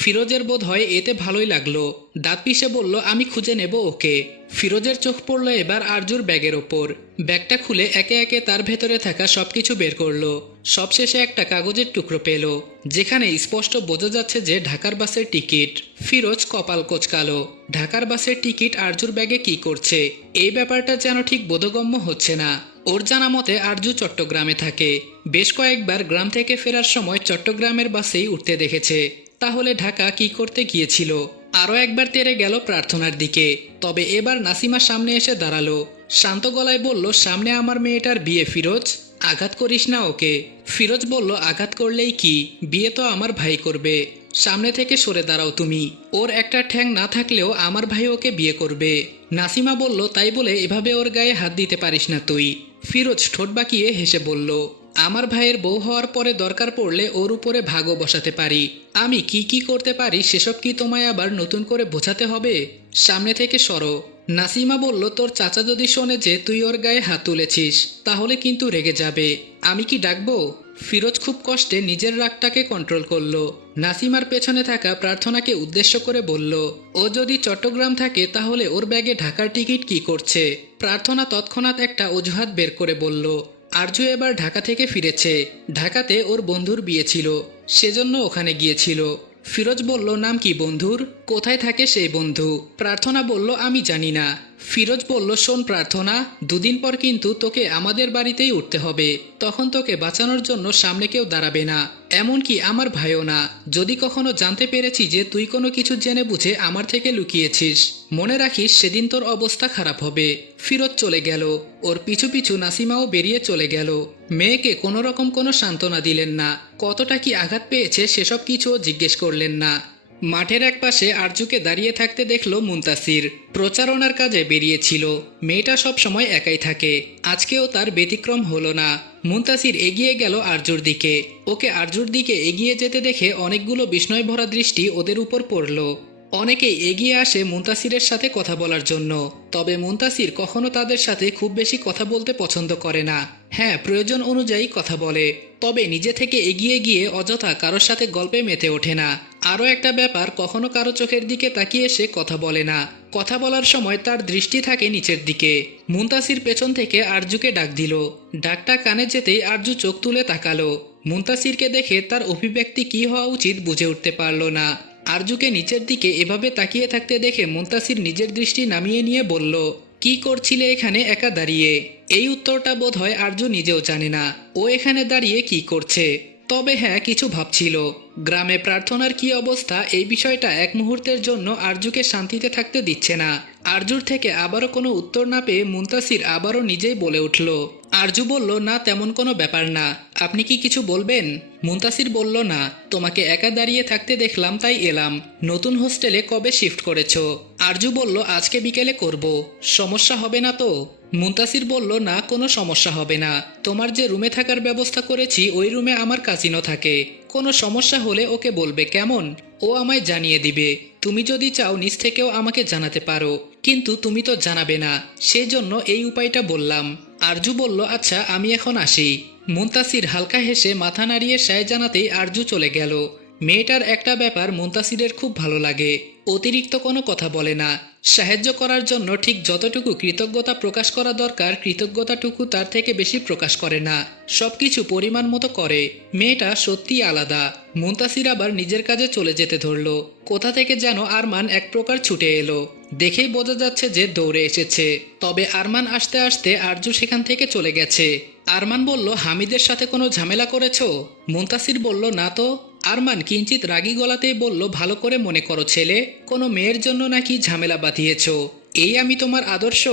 ফিরোজের বোধ হয় এতে ভালোই লাগলো। দাঁত পিষে বলল, আমি খুঁজে নেব ওকে। ফিরোজের চোখ পড়ল এবার আরজুর ব্যাগের ওপর। ব্যাগটা খুলে একে একে তার ভেতরে থাকা সবকিছু বের করলো। সবশেষে একটা কাগজের টুকরো পেল, যেখানে স্পষ্ট বোঝা যাচ্ছে যে ঢাকার বাসের টিকিট। ফিরোজ কপাল কোঁচকালো। ঢাকার বাসের টিকিট আরজুর ব্যাগে কি করছে? এই ব্যাপারটা যেন ঠিক বোধগম্য হচ্ছে না। ওর জানা মতে আরজু চট্টগ্রামে থাকে। বেশ কয়েকবার গ্রাম থেকে ফেরার সময় চট্টগ্রামের বাসেই উঠতে দেখেছে। তাহলে ঢাকা কি করতে গিয়েছিল? আরও একবার তেড়ে গেল প্রার্থনার দিকে। তবে এবার নাসিমা সামনে এসে দাঁড়ালো। শান্ত গলায় বলল, সামনে আমার মেয়েটার বিয়ে ফিরোজ, আঘাত করিস না ওকে। ফিরোজ বলল, আঘাত করলেই কি, বিয়ে তো আমার ভাই করবে। সামনে থেকে সরে দাঁড়াও তুমি। ওর একটা ঠ্যাং না থাকলেও আমার ভাই ওকে বিয়ে করবে। নাসিমা বলল, তাই বলে এভাবে ওর গায়ে হাত দিতে পারিস না তুই। ফিরোজ ঠোঁট বাঁকিয়ে হেসে বলল, আমার ভাইয়ের বউ হওয়ার পরে দরকার পড়লে ওর উপরে ভাগও বসাতে পারি। আমি কি কি করতে পারি সেসব কি তোমায় আবার নতুন করে বোঝাতে হবে? সামনে থেকে সরো। নাসিমা বলল, তোর চাচা যদি শোনে যে তুই ওর গায়ে হাত তুলেছিস তাহলে কিন্তু রেগে যাবে। আমি কি ডাকবো? ফিরোজ খুব কষ্টে নিজের রাগটাকে কন্ট্রোল করলো। নাসিমার পেছনে থাকা প্রার্থনাকে উদ্দেশ্য করে বলল, ও যদি চট্টগ্রাম থাকে তাহলে ওর ব্যাগে ঢাকার টিকিট কি করছে? প্রার্থনা তৎক্ষণাৎ একটা অজুহাত বের করে বলল, আরজু এবার ঢাকা থেকে ফিরেছে। ঢাকাতে ওর বন্ধুর বিয়ে ছিল, সেজন্য ওখানে গিয়েছিল। ফিরোজ বলল, নাম কি বন্ধুর? কোথায় থাকে সেই বন্ধু? প্রার্থনা বলল, আমি জানি না। ফিরোজ বলল, শোন প্রার্থনা, দুদিন পর কিন্তু তোকে আমাদের বাড়িতেই উঠতে হবে। তখন তোকে বাঁচানোর জন্য সামনে কেউ দাঁড়াবে না, এমনকি আমার ভাইও না। যদি কখনো জানতে পেরেছি যে তুই কোনো কিছু জেনে বুঝে আমার থেকে লুকিয়েছিস, মনে রাখিস সেদিন তোর অবস্থা খারাপ হবে। ফিরোজ চলে গেল। ওর পিছু পিছু নাসিমাও বেরিয়ে চলে গেল। মেয়েকে কোনো রকম কোনো সান্ত্বনা দিলেন না, কতটা কি আঘাত পেয়েছে সেসব কিছুও জিজ্ঞেস করলেন না। মাঠের একপাশে আরজুকে দাঁড়িয়ে থাকতে দেখল মুনতাসির। প্রচারণার কাজে বেরিয়েছিল। মেয়েটা সব সময় একাই থাকে, আজকেও তার ব্যতিক্রম হলো না। মুনতাসির এগিয়ে গেল আরজুর দিকে। ওকে আরজুর দিকে এগিয়ে যেতে দেখে অনেকগুলো বিস্ময় ভরা দৃষ্টি ওদের উপর পড়ল। অনেকেই এগিয়ে আসে মুনতাসিরের সাথে কথা বলার জন্য, তবে মুনতাসির কখনো তাদের সাথে খুব বেশি কথা বলতে পছন্দ করে না। হ্যাঁ, প্রয়োজন অনুযায়ী কথা বলে, তবে নিজে থেকে এগিয়ে গিয়ে অযথা কারোর সাথে গল্পে মেতে ওঠে না। আরও একটা ব্যাপার, কখনো কারো চোখের দিকে তাকিয়ে সে কথা বলে না। কথা বলার সময় তার দৃষ্টি থাকে নিচের দিকে। মুনতাসির পেছন থেকে আরজুকে ডাক দিল। ডাকটা কানে যেতেই আরজু চোখ তুলে তাকালো। মুনতাসিরকে দেখে তার অভিব্যক্তি কি হওয়া উচিত বুঝে উঠতে পারল না। আরজুকে নিচের দিকে এভাবে তাকিয়ে থাকতে দেখে মুনতাসির নিজের দৃষ্টি নামিয়ে নিয়ে বলল, কি করছিলে এখানে একা দাঁড়িয়ে? এই উত্তরটা বোধ হয় আরজু নিজেও জানে না ও এখানে দাঁড়িয়ে কি করছে। তবে হ্যাঁ, কিছু ভাবছিল। গ্রামে প্রার্থনার কি অবস্থা, এই বিষয়টা এক মুহূর্তের জন্য আরজুকে শান্তিতে থাকতে দিচ্ছে না। আরজুর থেকে আবারও কোনো উত্তর না পেয়ে মুনতাসির আবারও নিজেই বলে উঠল। আরজু বলল, না তেমন কোনো ব্যাপার না, আপনি কি কিছু বলবেন? মুনতাসির বলল, না, তোমাকে একা দাঁড়িয়ে থাকতে দেখলাম তাই এলাম। নতুন হোস্টেলে কবে শিফট করেছো? আরজু বলল, আজকে বিকেলে করব। সমস্যা হবে না তো? মুনতাসির বলল, না, কোনো সমস্যা হবে না। তোমার যে রুমে থাকার ব্যবস্থা করেছি ওই রুমে আমার কাজিনও থাকে। কোনো সমস্যা হলে ওকে বলবে, কেমন? ও আমায় জানিয়ে দিবে। তুমি যদি চাও নিজ থেকেও আমাকে জানাতে পারো, কিন্তু তুমি তো জানাবে না, সেই জন্য এই উপায়টা বললাম। আরজু বলল, আচ্ছা, আমি এখন আসি। মুনতাসির হালকা হেসে মাথা নাড়িয়ে সায় জানাতেই আরজু চলে গেল। মেয়েটার একটা ব্যাপার মুনতাসিরের খুব ভালো লাগে, অতিরিক্ত কোনো কথা বলে না। সাহায্য করার জন্য ঠিক যতটুকু কৃতজ্ঞতা প্রকাশ করা দরকার কৃতজ্ঞতাটুকু তার থেকে বেশি প্রকাশ করে না, সবকিছু পরিমাণ মতো করে। মেয়েটা সত্যিই আলাদা। মুনতাসির আবার নিজের কাজে চলে যেতে ধরল। কোথা থেকে যেন আরমান এক প্রকার ছুটে এলো। দেখেই বোঝা যাচ্ছে যে দৌড়ে এসেছে। তবে আরমান আসতে আসতে আরজু সেখান থেকে চলে গেছে। আরমান বলল, হামিদের সাথে কোনো ঝামেলা করেছো? মুনতাসির বলল, না তো। আরমান কিঞ্চিত রাগী গলাতেই বলল, ভালো করে মনে করো ছেলে, কোনো মেয়ের জন্য নাকি ঝামেলা বাঁধিয়েছ? এই আমি তোমার আদর্শ?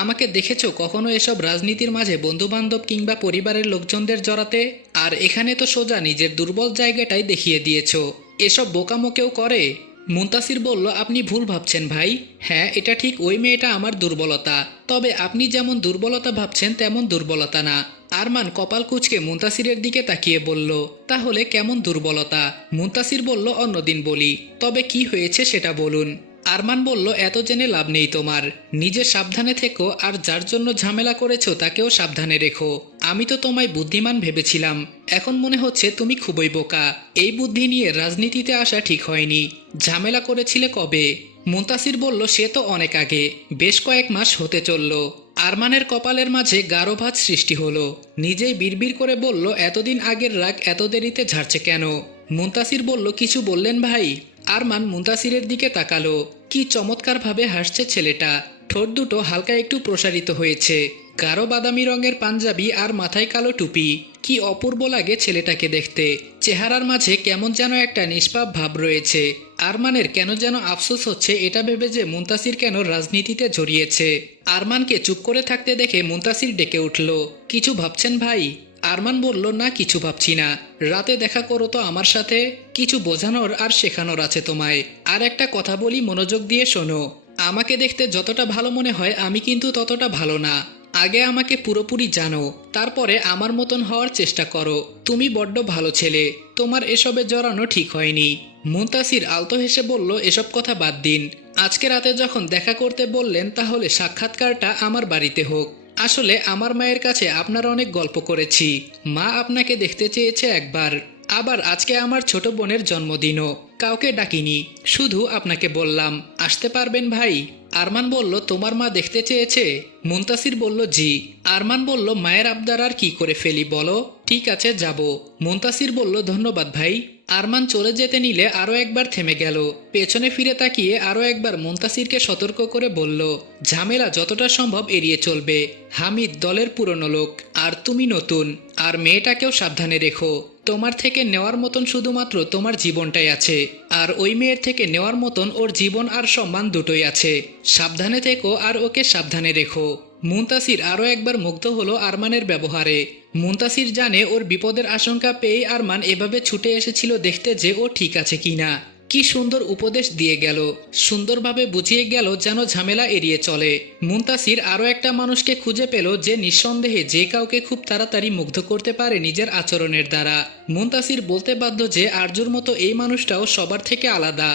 আমাকে দেখেছো কখনো এসব রাজনীতির মাঝে বন্ধুবান্ধব কিংবা পরিবারের লোকজনদের জড়াতে? আর এখানে তো সোজা নিজের দুর্বল জায়গাটাই দেখিয়ে দিয়েছ। এসব বোকামো কেউ করে? মুনতাসির বলল, আপনি ভুল ভাবছেন ভাই। হ্যাঁ, এটা ঠিক, ওই মেয়েটা আমার দুর্বলতা, তবে আপনি যেমন দুর্বলতা ভাবছেন তেমন দুর্বলতা না। আরমান কপাল কুঁচকে মুনতাসিরের দিকে তাকিয়ে বলল, তাহলে কেমন দুর্বলতা? মুনতাসির বলল, অন্যদিন বলি, তবে কি হয়েছে সেটা বলুন। আরমান বলল, এত জেনে লাভ নেই তোমার। নিজে সাবধানে থেকো, আর যার জন্য ঝামেলা করেছো তাকেও সাবধানে রেখো। আমি তো তোমায় বুদ্ধিমান ভেবেছিলাম, এখন মনে হচ্ছে তুমি খুবই বোকা। এই বুদ্ধি নিয়ে রাজনীতিতে আসা ঠিক হয়নি। ঝামেলা করেছিলে কবে? মুনতাসির বলল, সে তো অনেক আগে, বেশ কয়েক মাস হতে চলল। আরমানের কপালের মাঝে গাঢ় ভাঁজ সৃষ্টি হলো। নিজেই বিড়বিড় করে বলল, এতদিন আগের রাগ এত দেরিতে ঝাড়ছে কেন? মুনতাসির বলল, কিছু বললেন ভাই? আরমান মুনতাসিরের দিকে তাকালো। কি চমৎকারভাবে হাসছে ছেলেটা। ঠোঁট দুটো হালকা একটু প্রসারিত হয়েছে, গাঢ় বাদামি রঙের পাঞ্জাবি আর মাথায় কালো টুপি। কি অপূর্ব লাগে ছেলেটাকে দেখতে। চেহারার মাঝে কেমন যেন একটা নিষ্পাপ ভাব রয়েছে। আরমানের কেন যেন আফসোস হচ্ছে এটা ভেবে যে মুনতাসির কেন রাজনীতিতে জড়িয়েছে। আরমানকে চুপ করে থাকতে দেখে মুনতাসির ডেকে উঠল, কিছু ভাবছেন ভাই? আরমান বলল, না কিছু ভাবছি না। রাতে দেখা করো তো আমার সাথে, কিছু বোঝানোর আর শেখানোর আছে তোমায়। আর একটা কথা বলি, মনোযোগ দিয়ে শোনো। আমাকে দেখতে যতটা ভালো মনে হয় আমি কিন্তু ততটা ভালো না। আগে আমাকে পুরোপুরি জানো, তারপরে আমার মতন হওয়ার চেষ্টা করো। তুমি বড্ড ভালো ছেলে, তোমার এসবে জড়ানো ঠিক হয়নি। মুনতাসির আলতো হেসে বলল, এসব কথা বাদ দিন। আজকে রাতে যখন দেখা করতে বললেন তাহলে সাক্ষাৎকারটা আমার বাড়িতে হোক। আসলে আমার মায়ের কাছে আপনার অনেক গল্প করেছি। মা আপনাকে দেখতে চেয়েছে একবার। আবার আজকে আমার ছোট বোনের জন্মদিনও, কাউকে ডাকিনি, শুধু আপনাকে বললাম। আসতে পারবেন ভাই? আরমান বলল, তোমার মা দেখতে চেয়েছে? মুনতাসির বলল, জি। আরমান বলল, মায়ের আবদার আর কি করে ফেলি বলো। ঠিক আছে, যাব। মুনতাসির বলল, ধন্যবাদ ভাই। আরমান চলে যেতে নিলে আরও একবার থেমে গেল। পেছনে ফিরে তাকিয়ে আরও একবার মুনতাসিরকে সতর্ক করে বলল, ঝামেলা যতটা সম্ভব এড়িয়ে চলবে। হামিদ দলের পুরনো লোক, আর তুমি নতুন। আর মেয়েটাকেও সাবধানে রেখো। তোমার থেকে নেওয়ার মতন শুধুমাত্র তোমার জীবনটাই আছে, আর ওই মেয়ের থেকে নেওয়ার মতন ওর জীবন আর সম্মান দুটোই আছে। সাবধানে থেকো আর ওকে সাবধানে রেখো। মুনতাসির আরও একবার মুগ্ধ হলো আরমানের ব্যবহারে। মুনতাসির জানে ওর বিপদের আশঙ্কা পেয়ে আরমান এভাবে ছুটে এসেছিল দেখতে যে ও ঠিক আছে কিনা। কি সুন্দর উপদেশ দিয়ে গেল, সুন্দরভাবে বুঝিয়ে গেল যেন ঝামেলা এড়িয়ে চলে। মুনতাসির আরও একটা মানুষকে খুঁজে পেল যে নিঃসন্দেহে যে কাউকে খুব তাড়াতাড়ি মুগ্ধ করতে পারে নিজের আচরণের দ্বারা। মুনতাসির বলতে বাধ্য যে আরজুর মতো এই মানুষটাও সবার থেকে আলাদা।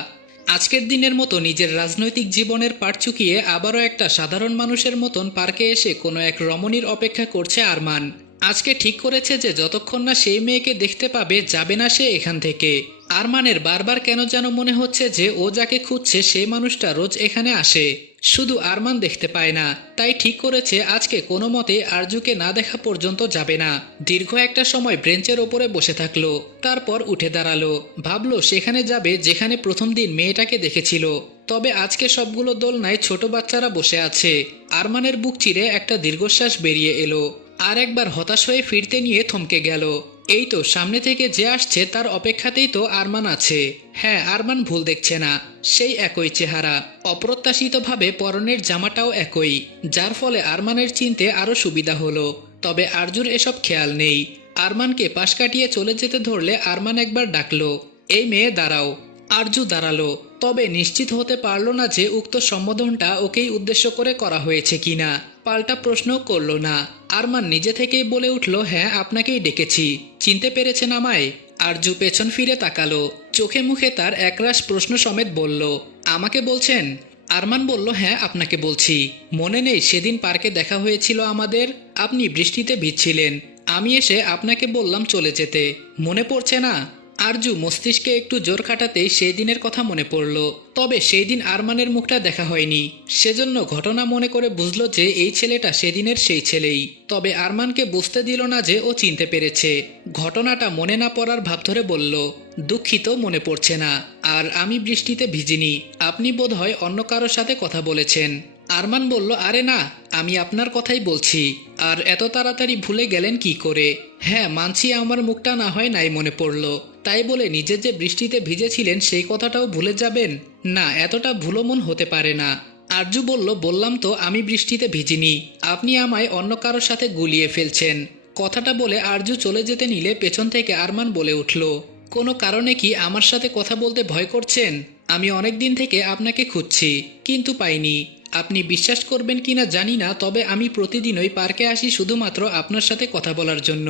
আজকের দিনের মতো নিজের রাজনৈতিক জীবনের পাট চুকিয়ে আবারও একটা সাধারণ মানুষের মতন পার্কে এসে কোনো এক রমণীর অপেক্ষা করছে আরমান। আজকে ঠিক করেছে যে যতক্ষণ না সেই মেয়েকে দেখতে পাবে যাবে না সে এখান থেকে। আরমানের বারবার কেন যেন মনে হচ্ছে যে ও যাকে খুঁজছে সেই মানুষটা রোজ এখানে আসে, শুধু আরমান দেখতে পায় না। তাই ঠিক করেছে আজকে কোনো মতে আরজুকে না দেখা পর্যন্ত যাবে না। দীর্ঘ একটা সময় ব্রেঞ্চের ওপরে বসে থাকলো, তারপর উঠে দাঁড়ালো। ভাবলো সেখানে যাবে যেখানে প্রথম দিন মেয়েটাকে দেখেছিল। তবে আজকে সবগুলো দোলনায় ছোট বাচ্চারা বসে আছে। আরমানের বুক চিরে একটা দীর্ঘশ্বাস বেরিয়ে এলো। আর একবার হতাশ হয়ে ফিরতে নিয়ে থমকে গেল। এই তো সামনে থেকে যে আসছে তার অপেক্ষাতেই তো আরমান আছে। হ্যাঁ, আরমান ভুল দেখছে না। সেই একই চেহারা, অপ্রত্যাশিতভাবে পরনের জামাটাও একই, যার ফলে আরমানের চিনতে আরও সুবিধা হলো। তবে আরজুর এসব খেয়াল নেই। আরমানকে পাশ কাটিয়ে চলে যেতে ধরলে আরমান একবার ডাকলো, এই মেয়ে দাঁড়াও। আরজু দাঁড়ালো, তবে নিশ্চিত হতে পারল না যে উক্ত সম্বোধনটা ওকেই উদ্দেশ্য করে করা হয়েছে কিনা। পাল্টা প্রশ্ন করল না। আরমান নিজে থেকেই বলে উঠল, হ্যাঁ আপনাকেই ডেকেছি, চিনতে পেরেছেন আমায়? আরজু পেছন ফিরে তাকালো, চোখে মুখে তার একরাশ প্রশ্ন সমেত বলল, আমাকে বলছেন? আরমান বলল, হ্যাঁ আপনাকে বলছি। মনে নেই সেদিন পার্কে দেখা হয়েছিল আমাদের? আপনি বৃষ্টিতে ভিজছিলেন, আমি এসে আপনাকে বললাম চলে যেতে, মনে পড়ছে না? আরজু মস্তিষ্কে একটু জোর খাটাতেই সেই দিনের কথা মনে পড়ল। তবে সেই দিন আরমানের মুখটা দেখা হয়নি, সেজন্য ঘটনা মনে করে বুঝল যে এই ছেলেটা সেদিনের সেই ছেলেই। তবে আরমানকে বুঝতে দিল না যে ও চিনতে পেরেছে। ঘটনাটা মনে না পড়ার ভাব ধরে বলল, দুঃখিত, মনে পড়ছে না। আর আমি বৃষ্টিতে ভিজিনি, আপনি বোধহয় অন্য কারোর সাথে কথা বলেছেন। আরমান বলল, আরে না, আমি আপনার কথাই বলছি। আর এত তাড়াতাড়ি ভুলে গেলেন কি করে? হ্যাঁ মানছি আমার মুখটা না হয় নাই মনে পড়ল, তাই বলে নিজে যে বৃষ্টিতে ভিজেছিলেন সেই কথাটাও ভুলে যাবেন? না, এতটা ভুলো মন হতে পারে না। আরজু বলল, বললাম তো আমি বৃষ্টিতে ভিজিনি, আপনি আমায় অন্য কারোর সাথে গুলিয়ে ফেলছেন। কথাটা বলে আরজু চলে যেতে নিলে পেছন থেকে আরমান বলে উঠল, কোনো কারণে কি আমার সাথে কথা বলতে ভয় করছেন? আমি অনেক দিন থেকে আপনাকে খুঁজছি, কিন্তু পাইনি। আপনি বিশ্বাস করবেন কিনা জানি না, তবে আমি প্রতিদিনই পার্কে আসি শুধুমাত্র আপনার সাথে কথা বলার জন্য।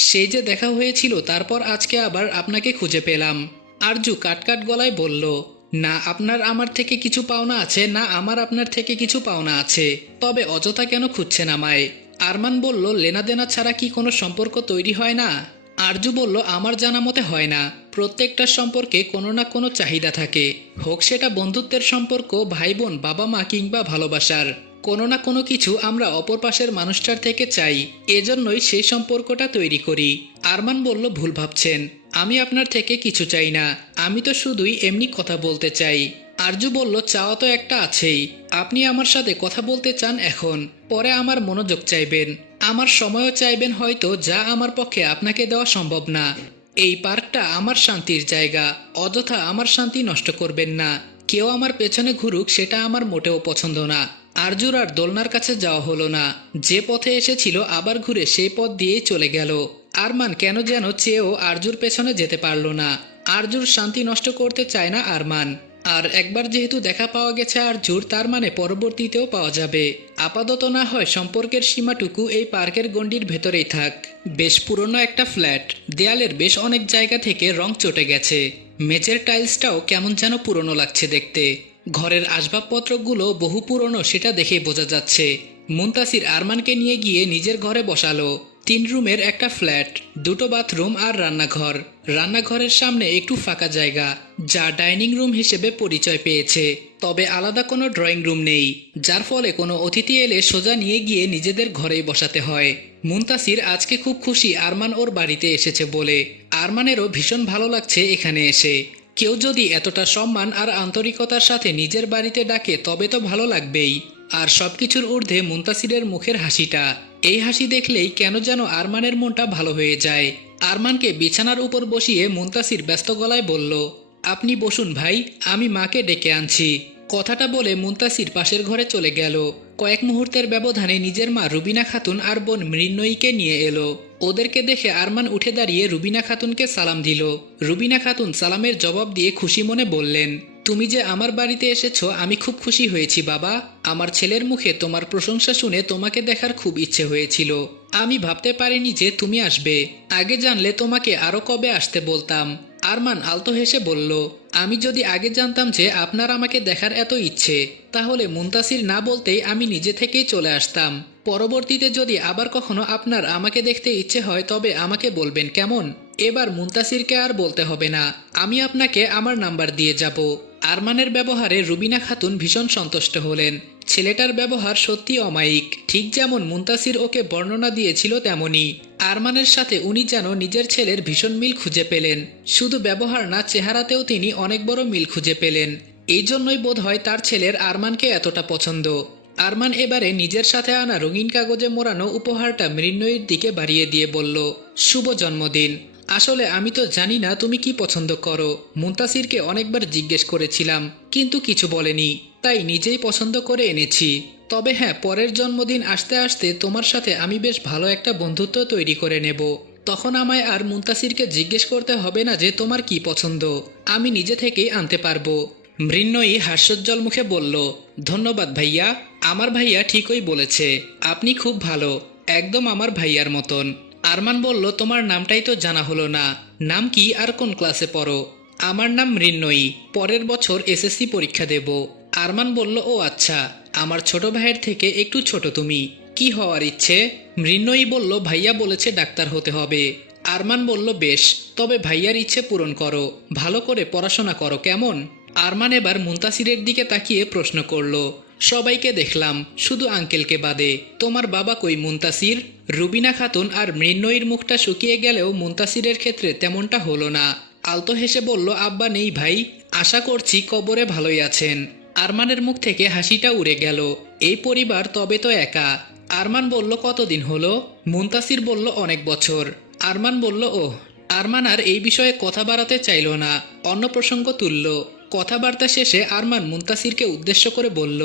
সেই যে দেখা হয়েছিল, তারপর আজকে আবার আপনাকে খুঁজে পেলাম। আরজু কাটকাট গলায় বলল, না আপনার আমার থেকে কিছু পাওনা আছে, না আমার আপনার থেকে কিছু পাওনা আছে, তবে অযথা কেন খুঁজছেন আমায়? আরমান বলল, লেনাদেনা ছাড়া কি কোনো সম্পর্ক তৈরি হয় না? আরজু বলল, আমার জানা মতে হয় না। প্রত্যেকটা সম্পর্কে কোনো না কোনো চাহিদা থাকে, হোক সেটা বন্ধুত্বের সম্পর্ক, ভাই বোন, বাবা মা কিংবা ভালোবাসার। কোনো না কোনো কিছু আমরা অপর পাশের মানুষটার থেকে চাই, এজন্যই সেই সম্পর্কটা তৈরি করি। আরমান বলল, ভুল ভাবছেন, আমি আপনার থেকে কিছু চাই না, আমি তো শুধুই এমনি কথা বলতে চাই। আরজু বলল, চাওয়া তো একটা আছেই, আপনি আমার সাথে কথা বলতে চান এখন, পরে আমার মনোযোগ চাইবেন, আমার সময়ও চাইবেন হয়তো, যা আমার পক্ষে আপনাকে দেওয়া সম্ভব না। এই পার্কটা আমার শান্তির জায়গা, অযথা আমার শান্তি নষ্ট করবেন না। কেউ আমার পেছনে ঘুরুক সেটা আমার মোটেও পছন্দ না। আরজুর আর দোলনার কাছে যাওয়া হলো না, যে পথে এসেছিল আবার ঘুরে সেই পথ দিয়েই চলে গেল। আরমান কেন যেন চেয়েও আরজুর পেছনে যেতে পারল না। আরজুর শান্তি নষ্ট করতে চায় না আরমান। আর একবার যেহেতু দেখা পাওয়া গেছে আরজুর, তার মানে পরবর্তীতেও পাওয়া যাবে। আপাতত না হয় সম্পর্কের সীমাটুকু এই পার্কের গণ্ডির ভেতরেই থাক। বেশ পুরনো একটা ফ্ল্যাট, দেয়ালের বেশ অনেক জায়গা থেকে রং চটে গেছে, মেঝের টাইলসটাও কেমন যেন পুরনো লাগছে দেখতে। ঘরের আসবাবপত্রগুলো বহু পুরনো, সেটা দেখেই বোঝা যাচ্ছে। মুনতাসির আরমানকে নিয়ে গিয়ে নিজের ঘরে বসালো। 3 রুমের একটা ফ্ল্যাট, 2টো বাথরুম আর রান্নাঘর। রান্নাঘরের সামনে একটু ফাঁকা জায়গা, যা ডাইনিং রুম হিসেবে পরিচয় পেয়েছে, তবে আলাদা কোনো ড্রয়িং রুম নেই, যার ফলে কোনো অতিথি এলে সোজা নিয়ে গিয়ে নিজেদের ঘরেই বসাতে হয়। মুনতাসির আজকে খুব খুশি আরমান ওর বাড়িতে এসেছে বলে। আরমানেরও ভীষণ ভালো লাগছে এখানে এসে। কেউ যদি এতটা সম্মান আর আন্তরিকতার সাথে নিজের বাড়িতে ডাকে তবে তো ভালো লাগবেই। আর সবকিছুর ঊর্ধ্বে মুনতাসিরের মুখের হাসিটা, এই হাসি দেখলেই কেন যেন আরমানের মনটা ভালো হয়ে যায়। আরমানকে বিছানার উপর বসিয়ে মুনতাসির ব্যস্ত গলায় বলল, আপনি বসুন ভাই, আমি মাকে ডেকে আনছি। কথাটা বলে মুনতাসির পাশের ঘরে চলে গেল। কয়েক মুহূর্তের ব্যবধানে নিজের মা রুবিনা খাতুন আর বোন মৃন্ময়ীকে নিয়ে এলো। ওদেরকে দেখে আরমান উঠে দাঁড়িয়ে রুবিনা খাতুনকে সালাম দিল। রুবিনা খাতুন সালামের জবাব দিয়ে খুশি মনে বললেন, তুমি যে আমার বাড়িতে এসেছো আমি খুব খুশি হয়েছি বাবা। আমার ছেলের মুখে তোমার প্রশংসা শুনে তোমাকে দেখার খুব ইচ্ছে হয়েছিল। আমি ভাবতে পারিনি যে তুমি আসবে। আগে জানলে তোমাকে আরো কবে আসতে বলতাম। আরমান আলতো হেসে বলল, আমি যদি আগে জানতাম যে আপনার আমাকে দেখার এত ইচ্ছে, তাহলে মুনতাসির না বলতেই আমি নিজে থেকেই চলে আসতাম। পরবর্তীতে যদি আবার কখনো আপনার আমাকে দেখতে ইচ্ছে হয় তবে আমাকে বলবেন, কেমন? এবার মুনতাসিরকে আর বলতে হবে না, আমি আপনাকে আমার নাম্বার দিয়ে যাব। আরমানের ব্যবহারে রুবিনা খাতুন ভীষণ সন্তুষ্ট হলেন। ছেলেটার ব্যবহার সত্যি অমায়িক, ঠিক যেমন মুনতাসির ওকে বর্ণনা দিয়েছিল তেমনই। আরমানের সাথে উনি যেন নিজের ছেলের ভীষণ মিল খুঁজে পেলেন। শুধু ব্যবহার না, চেহারাতেও তিনি অনেক বড় মিল খুঁজে পেলেন। এই জন্যই বোধহয় তার ছেলের আরমানকে এতটা পছন্দ। আরমান এবারে নিজের সাথে আনা রঙিন কাগজে মোড়ানো উপহারটা মৃন্ময়ীর দিকে বাড়িয়ে দিয়ে বলল, শুভ জন্মদিন। আসলে আমি তো জানি না তুমি কি পছন্দ করো। মুনতাসিরকে অনেকবার জিজ্ঞেস করেছিলাম, কিন্তু কিছু বলেনি, তাই নিজেই পছন্দ করে এনেছি। তবে হ্যাঁ, পরের জন্মদিন আসতে আসতে তোমার সাথে আমি বেশ ভালো একটা বন্ধুত্ব তৈরি করে নেব। তখন আমায় আর মুনতাসিরকে জিজ্ঞেস করতে হবে না যে তোমার কি পছন্দ, আমি নিজে থেকেই আনতে পারবো। মৃন্ময়ী হাস্যোজ্জ্বল মুখে বলল, ধন্যবাদ ভাইয়া, আমার ভাইয়া ঠিকই বলেছে, আপনি খুব ভালো, একদম আমার ভাইয়ার মতন। আরমান বলল, তোমার নামটাই তো জানা হলো না, নাম কি আর কোন ক্লাসে পড়ো? আমার নাম মৃন্ময়ী, পরের বছর এসএসসি পরীক্ষা দেব। আরমান বলল, ও আচ্ছা, আমার ছোট ভাইয়ের থেকে একটু ছোট তুমি। কি হওয়ার ইচ্ছে? মৃন্ময়ী বলল, ভাইয়া বলেছে ডাক্তার হতে হবে। আরমান বলল, বেশ, তবে ভাইয়ার ইচ্ছে পূরণ করো, ভালো করে পড়াশোনা করো, কেমন? আরমান এবার মুনতাসিরের দিকে তাকিয়ে প্রশ্ন করল, সবাইকে দেখলাম, শুধু আঙ্কেলকে বাদে, তোমার বাবা কই মুনতাসির? রুবিনা খাতুন আর মৃন্ময়ীর মুখটা শুকিয়ে গেলেও মুনতাসিরের ক্ষেত্রে তেমনটা হলো না। আলতো হেসে বলল, আব্বা নেই ভাই, আশা করছি কবরে ভালোই আছেন। আরমানের মুখ থেকে হাসিটা উড়ে গেল, এই পরিবার তবে তো একা। আরমান বলল, কতদিন হলো? মুনতাসির বলল, অনেক বছর। আরমান বলল, ওহ। আরমান আর এই বিষয়ে কথা বাড়াতে চাইল না, অন্য প্রসঙ্গ তুলল। কথাবার্তা শেষে আরমান মুনতাসিরকে উদ্দেশ্য করে বলল,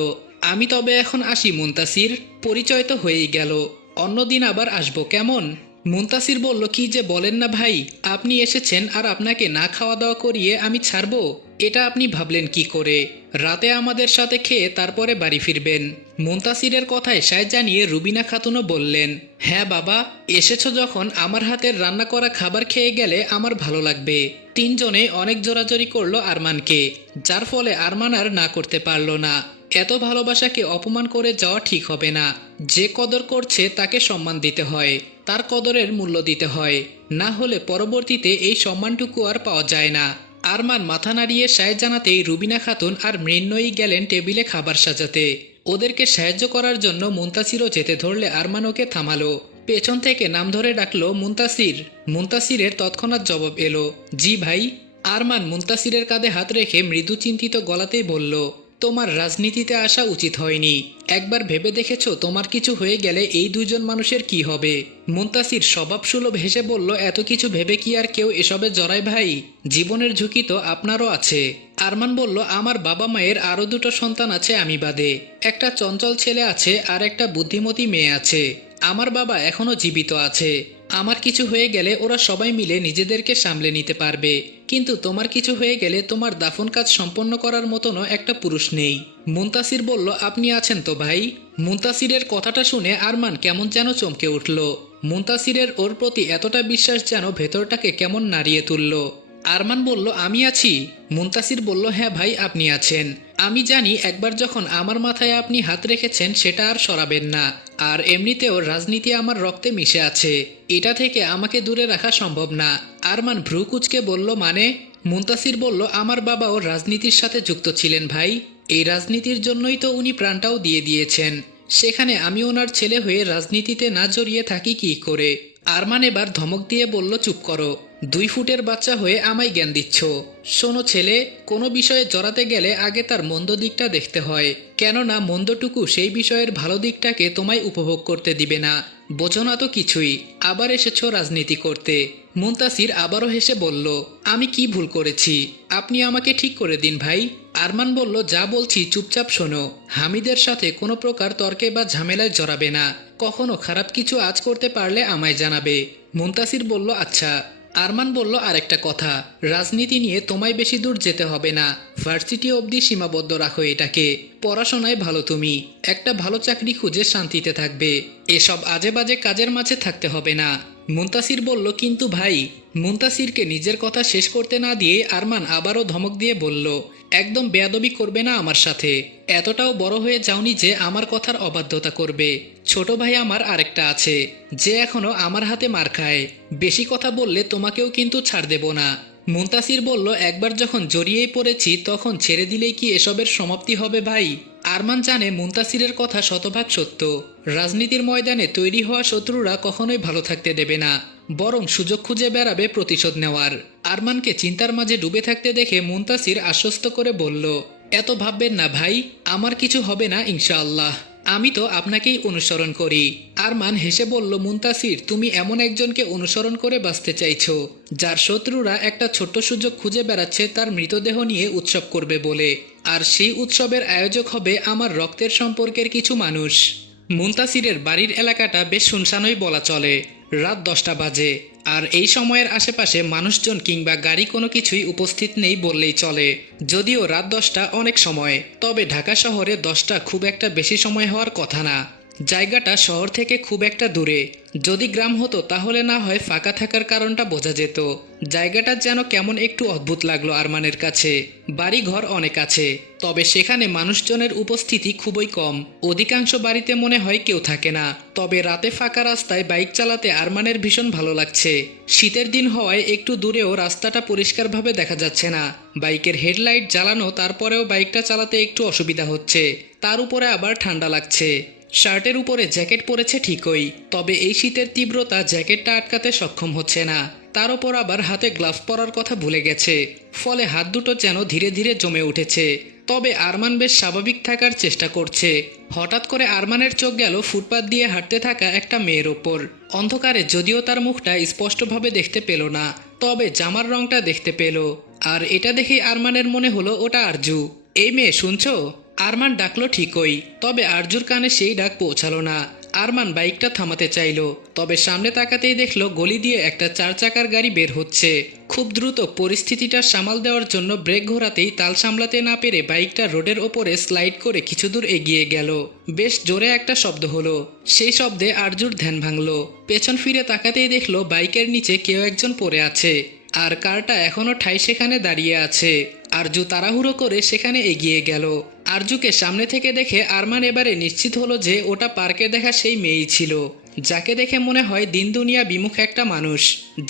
আমি তবে এখন আসি মুনতাসির, পরিচয় তো হয়েই গেল, অন্যদিন আবার আসবো, কেমন? মুনতাসির বলল, কি যে বলেন না ভাই, আপনি এসেছেন আর আপনাকে না খাওয়া দাওয়া করিয়ে আমি ছাড়বো? এটা আপনি ভাবলেন কি করে? রাতে আমাদের সাথে খেয়ে তারপরে বাড়ি ফিরবেন। মুনতাসিরের কথায় সায় জানিয়ে রুবিনা খাতুনও বললেন, হ্যাঁ বাবা, এসেছো যখন আমার হাতের রান্না করা খাবার খেয়ে গেলে আমার ভালো লাগবে। তিনজনে অনেক জোরাজোরি করলো আরমানকে, যার ফলে আরমান আর না করতে পারল না। এত ভালোবাসাকে অপমান করে যাওয়া ঠিক হবে না। যে কদর করছে তাকে সম্মান দিতে হয়, তার কদরের মূল্য দিতে হয়, না হলে পরবর্তীতে এই সম্মানটুকু আর পাওয়া যায় না। আরমান মাথা নাড়িয়ে সায় জানাতেই রুবিনা খাতুন আর মৃন্ময়ী গেলেন টেবিলে খাবার সাজাতে। ওদেরকে সাহায্য করার জন্য মুনতাসিরও যেতে ধরলে আরমান ওকে থামালো। পেছন থেকে নাম ধরে ডাকলো, মুনতাসির। মুনতাসিরের তৎক্ষণাৎ জবাব এলো, জি ভাই। আরমান মুনতাসিরের কাঁধে হাত রেখে মৃদু চিন্তিত গলাতেই বলল, তোমার রাজনীতিতে আসা উচিত হয়নি। একবার ভেবে দেখেছো তোমার কিছু হয়ে গেলে এই দুজন মানুষের কি হবে? মুনতাসির স্বভাবসুলভ হেসে বলল, এত কিছু ভেবে কি আর কেউ এসবে জড়ায় ভাই? জীবনের ঝুঁকি তো আপনারও আছে। আরমান বলল, আমার বাবা মায়ের আরও দুটো সন্তান আছে আমি বাদে। একটা চঞ্চল ছেলে আছে আর একটা বুদ্ধিমতী মেয়ে আছে। আমার বাবা এখনো জীবিত আছে। আমার কিছু হয়ে গেলে ওরা সবাই মিলে নিজেদেরকে সামলে নিতে পারবে। কিন্তু তোমার কিছু হয়ে গেলে তোমার দাফন কাজ সম্পন্ন করার মতনও একটা পুরুষ নেই। মুনতাসির বলল, আপনি আছেন তো ভাই? মুনতাসিরের কথাটা শুনে আরমান কেমন যেন চমকে উঠল। মুনতাসিরের ওর প্রতি এতটা বিশ্বাস যেন ভেতরটাকে কেমন নাড়িয়ে তুলল। আরমান বলল, আমি আছি। মুনতাসির বলল, হ্যাঁ ভাই, আপনি আছেন। আমি জানি একবার যখন আমার মাথায় আপনি হাত রেখেছেন সেটা আর সরাবেন না। আর এমনিতেও রাজনীতি আমার রক্তে মিশে আছে, এটা থেকে আমাকে দূরে রাখা সম্ভব না। আরমান ভ্রু কুঁচকে বলল, মানে? মুনতাসির বলল, আমার বাবাও রাজনীতির সাথে যুক্ত ছিলেন ভাই। এই রাজনীতির জন্যই তো উনি প্রাণটাও দিয়ে দিয়েছেন। সেখানে আমি ওনার ছেলে হয়ে রাজনীতিতে না জড়িয়ে থাকি কি করে? আরমান এবার ধমক দিয়ে বলল, চুপ করো। 2 ফুটের বাচ্চা হয়ে আমায় জ্ঞান দিচ্ছ? শোনো ছেলে, কোনো বিষয়ে জড়াতে গেলে আগে তার মন্দ দিকটা দেখতে হয়, কেননা মন্দটুকু সেই বিষয়ের ভালো দিকটাকে তোমায় উপভোগ করতে দিবে না। বোঝো না তো কিছুই, আবার এসেছো রাজনীতি করতে। মুনতাসির আবারও হেসে বলল, আমি কি ভুল করেছি? আপনি আমাকে ঠিক করে দিন ভাই। আরমান বলল, যা বলছি চুপচাপ শোনো। হামিদের সাথে কোনো প্রকার তর্কে বা ঝামেলায় জড়াবে না। কখনো খারাপ কিছু আজ করতে পারলে আমায় জানাবে। মুনতাসির বলল, আচ্ছা। আরমান বলল, আরেকটা কথা, রাজনীতি নিয়ে তোমায় বেশি দূর যেতে হবে না। ভার্সিটি অবধি সীমাবদ্ধ রাখো এটাকে। পড়াশোনায় ভালো তুমি, একটা ভালো চাকরি খুঁজে শান্তিতে থাকবে। এসব আজে বাজে কাজের মাঝে থাকতে হবে না। মুনতাসির বলল, কিন্তু ভাই। মুনতাসিরকে নিজের কথা শেষ করতে না দিয়ে আরমান আবারও ধমক দিয়ে বলল, একদম বেয়াদবি করবে না আমার সাথে। এতটাও বড় হয়ে যাওনি যে আমার কথার অবাধ্যতা করবে। ছোট ভাই আমার আরেকটা আছে, যে এখনো আমার হাতে মার খায়। বেশি কথা বললে তোমাকেও কিন্তু ছাড় দেব না। মুনতাসির বলল, একবার যখন জড়িয়েই পড়েছি তখন ছেড়ে দিলেই কি এসবের সমাপ্তি হবে ভাই? আরমান জানে মুনতাসিরের কথা শতভাগ সত্য। রাজনীতির ময়দানে তৈরি হওয়া শত্রুরা কখনোই ভালো থাকতে দেবে না, বরং সুযোগ খুঁজে বেড়াবে প্রতিশোধ নেওয়ার। আরমানকে চিন্তার মাঝে ডুবে থাকতে দেখে মুনতাসির আশ্বস্ত করে বলল, এত ভাববেন না ভাই, আমার কিছু হবে না ইনশাআল্লাহ। আমি তো আপনাকেই অনুসরণ করি। আরমান হেসে বলল, মুনতাসির, তুমি এমন একজনকে অনুসরণ করে বাঁচতে চাইছো, যার শত্রুরা একটা ছোট্ট সুযোগ খুঁজে বেড়াচ্ছে তার মৃতদেহ নিয়ে উৎসব করবে বলে। আর সেই উৎসবের আয়োজক হবে আমার রক্তের সম্পর্কের কিছু মানুষ। মুনতাসিরের বাড়ির এলাকাটা বেশ শুনশানই বলা চলে। রাত 10টা বাজে, আর এই সময়ের আশেপাশে মানুষজন কিংবা গাড়ি কোনো কিছুই উপস্থিত নেই বললেই চলে। যদিও রাত 10টা অনেক সময়, তবে ঢাকা শহরে 10টা খুব একটা বেশি সময় হওয়ার কথা না। জায়গাটা শহর থেকে খুব একটা দূরে। যদি গ্রাম হতো তাহলে না হয় ফাঁকা থাকার কারণটা বোঝা যেত। জায়গাটা যেন কেমন একটু অদ্ভুত লাগলো আরমানের কাছে। বাড়ি ঘর অনেক আছে, তবে সেখানে মানুষজনের উপস্থিতি খুবই কম। অধিকাংশ বাড়িতে মনে হয় কেউ থাকে না। তবে রাতে ফাঁকা রাস্তায় বাইক চালাতে আরমানের ভীষণ ভালো লাগছে। শীতের দিন হওয়ায় একটু দূরেও রাস্তাটা পরিষ্কারভাবে দেখা যাচ্ছে না। বাইকের হেডলাইট জ্বালানো, তারপরেও বাইকটা চালাতে একটু অসুবিধা হচ্ছে। তার উপরে আবার ঠান্ডা লাগছে। শার্টের উপরে জ্যাকেট পরেছে ঠিকই, তবে এই শীতের তীব্রতা জ্যাকেটটা আটকাতে সক্ষম হচ্ছে না। তার উপর আবার হাতে গ্লাভস পরার কথা ভুলে গেছে, ফলে হাত দুটো যেন ধীরে ধীরে জমে উঠেছে। তবে আরমান বেশ স্বাভাবিক থাকার চেষ্টা করছে। হঠাৎ করে আরমানের চোখ গেল ফুটপাত দিয়ে হাঁটতে থাকা একটা মেয়ের ওপর। অন্ধকারে যদিও তার মুখটা স্পষ্টভাবে দেখতে পেল না, তবে জামার রংটা দেখতে পেল। আর এটা দেখেই আরমানের মনে হলো ওটা আরজু। এই মেয়ে, শুনছো? আরমান ডাকলো ঠিকই, তবে আরজুর কানে সেই ডাক পৌঁছালো না। আরমান বাইকটা থামাতে চাইলো, তবে সামনে তাকাতেই দেখলো গলি দিয়ে একটা 4 চাকার গাড়ি বের হচ্ছে। খুব দ্রুত পরিস্থিতিটা সামাল দেওয়ার জন্য ব্রেক ঘোরাতেই তাল সামলাতে না পেরে বাইকটা রোডের ওপরে স্লাইড করে কিছু দূর এগিয়ে গেল। বেশ জোরে একটা শব্দ হলো, সেই শব্দে আরজুর ধ্যান ভাঙলো। পেছন ফিরে তাকাতেই দেখলো বাইকের নিচে কেউ একজন পড়ে আছে, আর কারটা এখনো ঠাই সেখানে দাঁড়িয়ে আছে। আরজু তাড়াহুড়ো করে সেখানে এগিয়ে গেল। আরজুকে সামনে থেকে দেখে আরমান এবারে নিশ্চিত হলো যে ওটা পার্কে দেখা সেই মেয়েই ছিল, যাকে দেখে মনে হয় দিন দুনিয়া বিমুখ একটা মানুষ।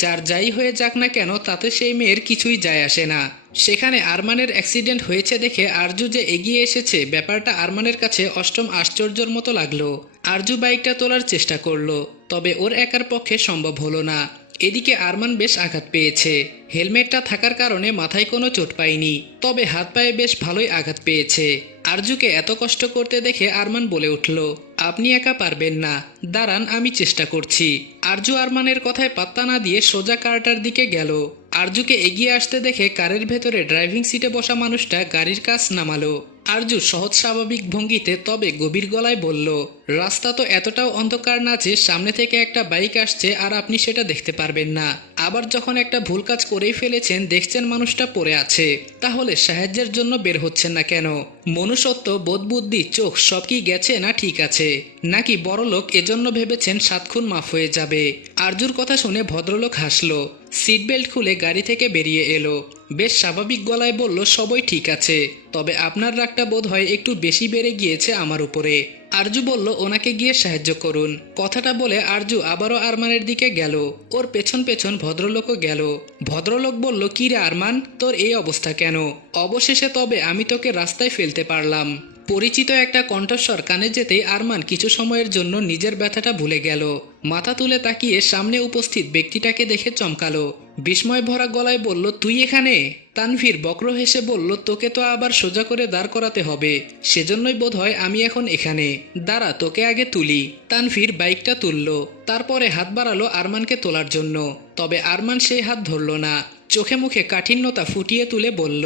যার যাই হয়ে যাক না কেন তাতে সেই মেয়ের কিছুই যায় আসে না। সেখানে আরমানের অ্যাক্সিডেন্ট হয়েছে দেখে আরজু যে এগিয়ে এসেছে, ব্যাপারটা আরমানের কাছে অষ্টম আশ্চর্যের মতো লাগলো। আরজু বাইকটা তোলার চেষ্টা করলো, তবে ওর একার পক্ষে সম্ভব হলো না। এদিকে আরমান বেশ আঘাত পেয়েছে। হেলমেটটা থাকার কারণে মাথায় কোনো চোট পায়নি, তবে হাত পায়ে বেশ ভালোই আঘাত পেয়েছে। আরজুকে এত কষ্ট করতে দেখে আরমান বলে উঠল, আপনি একা পারবেন না, দাঁড়ান আমি চেষ্টা করছি। আরজু আরমানের কথায় পাত্তা না দিয়ে সোজা কারটার দিকে গেল। আরজুকে এগিয়ে আসতে দেখে কারের ভেতরে ড্রাইভিং সিটে বসা মানুষটা গাড়ির কাছ নামালো। আরজু সহজ স্বাভাবিক ভঙ্গিতে তবে গভীর গলায় বলল, রাস্তা তো এতটাও অন্ধকার না যে সামনে থেকে একটা বাইক আসছে আর আপনি সেটা দেখতে পারবেন না। আবার যখন একটা ভুল কাজ করেই ফেলেছেন, দেখছেন মানুষটা পড়ে আছে, তাহলে সাহায্যের জন্য বের হচ্ছেন না কেন? মনুষ্যত্ব, বোধ, বুদ্ধি, চোখ সব কি গেছে না ঠিক আছে? নাকি বড়লোক এজন্য ভেবেছেন 7 খুন মাফ হয়ে যাবে? আরজুর কথা শুনে ভদ্রলোক হাসলো, সিট বেল্ট খুলে গাড়ি থেকে বেরিয়ে এলো। বেশ স্বাভাবিক গলায় বলল, সবই ঠিক আছে, তবে আপনার রাগটা বোধ হয় একটু বেশি বেড়ে গিয়েছে আমার উপরে। আরজু বলল, ওনাকে গিয়ে সাহায্য করুন। কথাটা বলে আরজু আবারও আরমানের দিকে গেল। ওর পেছন পেছন ভদ্রলোকও গেল। ভদ্রলোক বলল, কি রে আরমান, তোর এই অবস্থা কেন? অবশেষে তবে আমি তোকে রাস্তায় ফেলতে পারলাম। পরিচিত একটা কণ্ঠস্বর কানে যেতেই আরমান কিছু সময়ের জন্য নিজের ব্যথাটা ভুলে গেল। মাথা তুলে তাকিয়ে সামনে উপস্থিত ব্যক্তিটাকে দেখে চমকালো। বিস্ময় ভরা গলায় বলল, তুই এখানে? তানভীর বক্র হেসে বলল, তোকে তো আবার সোজা করে দাঁড় করাতে হবে, সেজন্যই বোধহয় আমি এখন এখানে। দাঁড়া, তোকে আগে তুলি। তানভীর বাইকটা তুলল, তারপরে হাত বাড়ালো আরমানকে তোলার জন্য, তবে আরমান সেই হাত ধরল না। চোখে মুখে কাঠিন্যতা ফুটিয়ে তুলে বলল,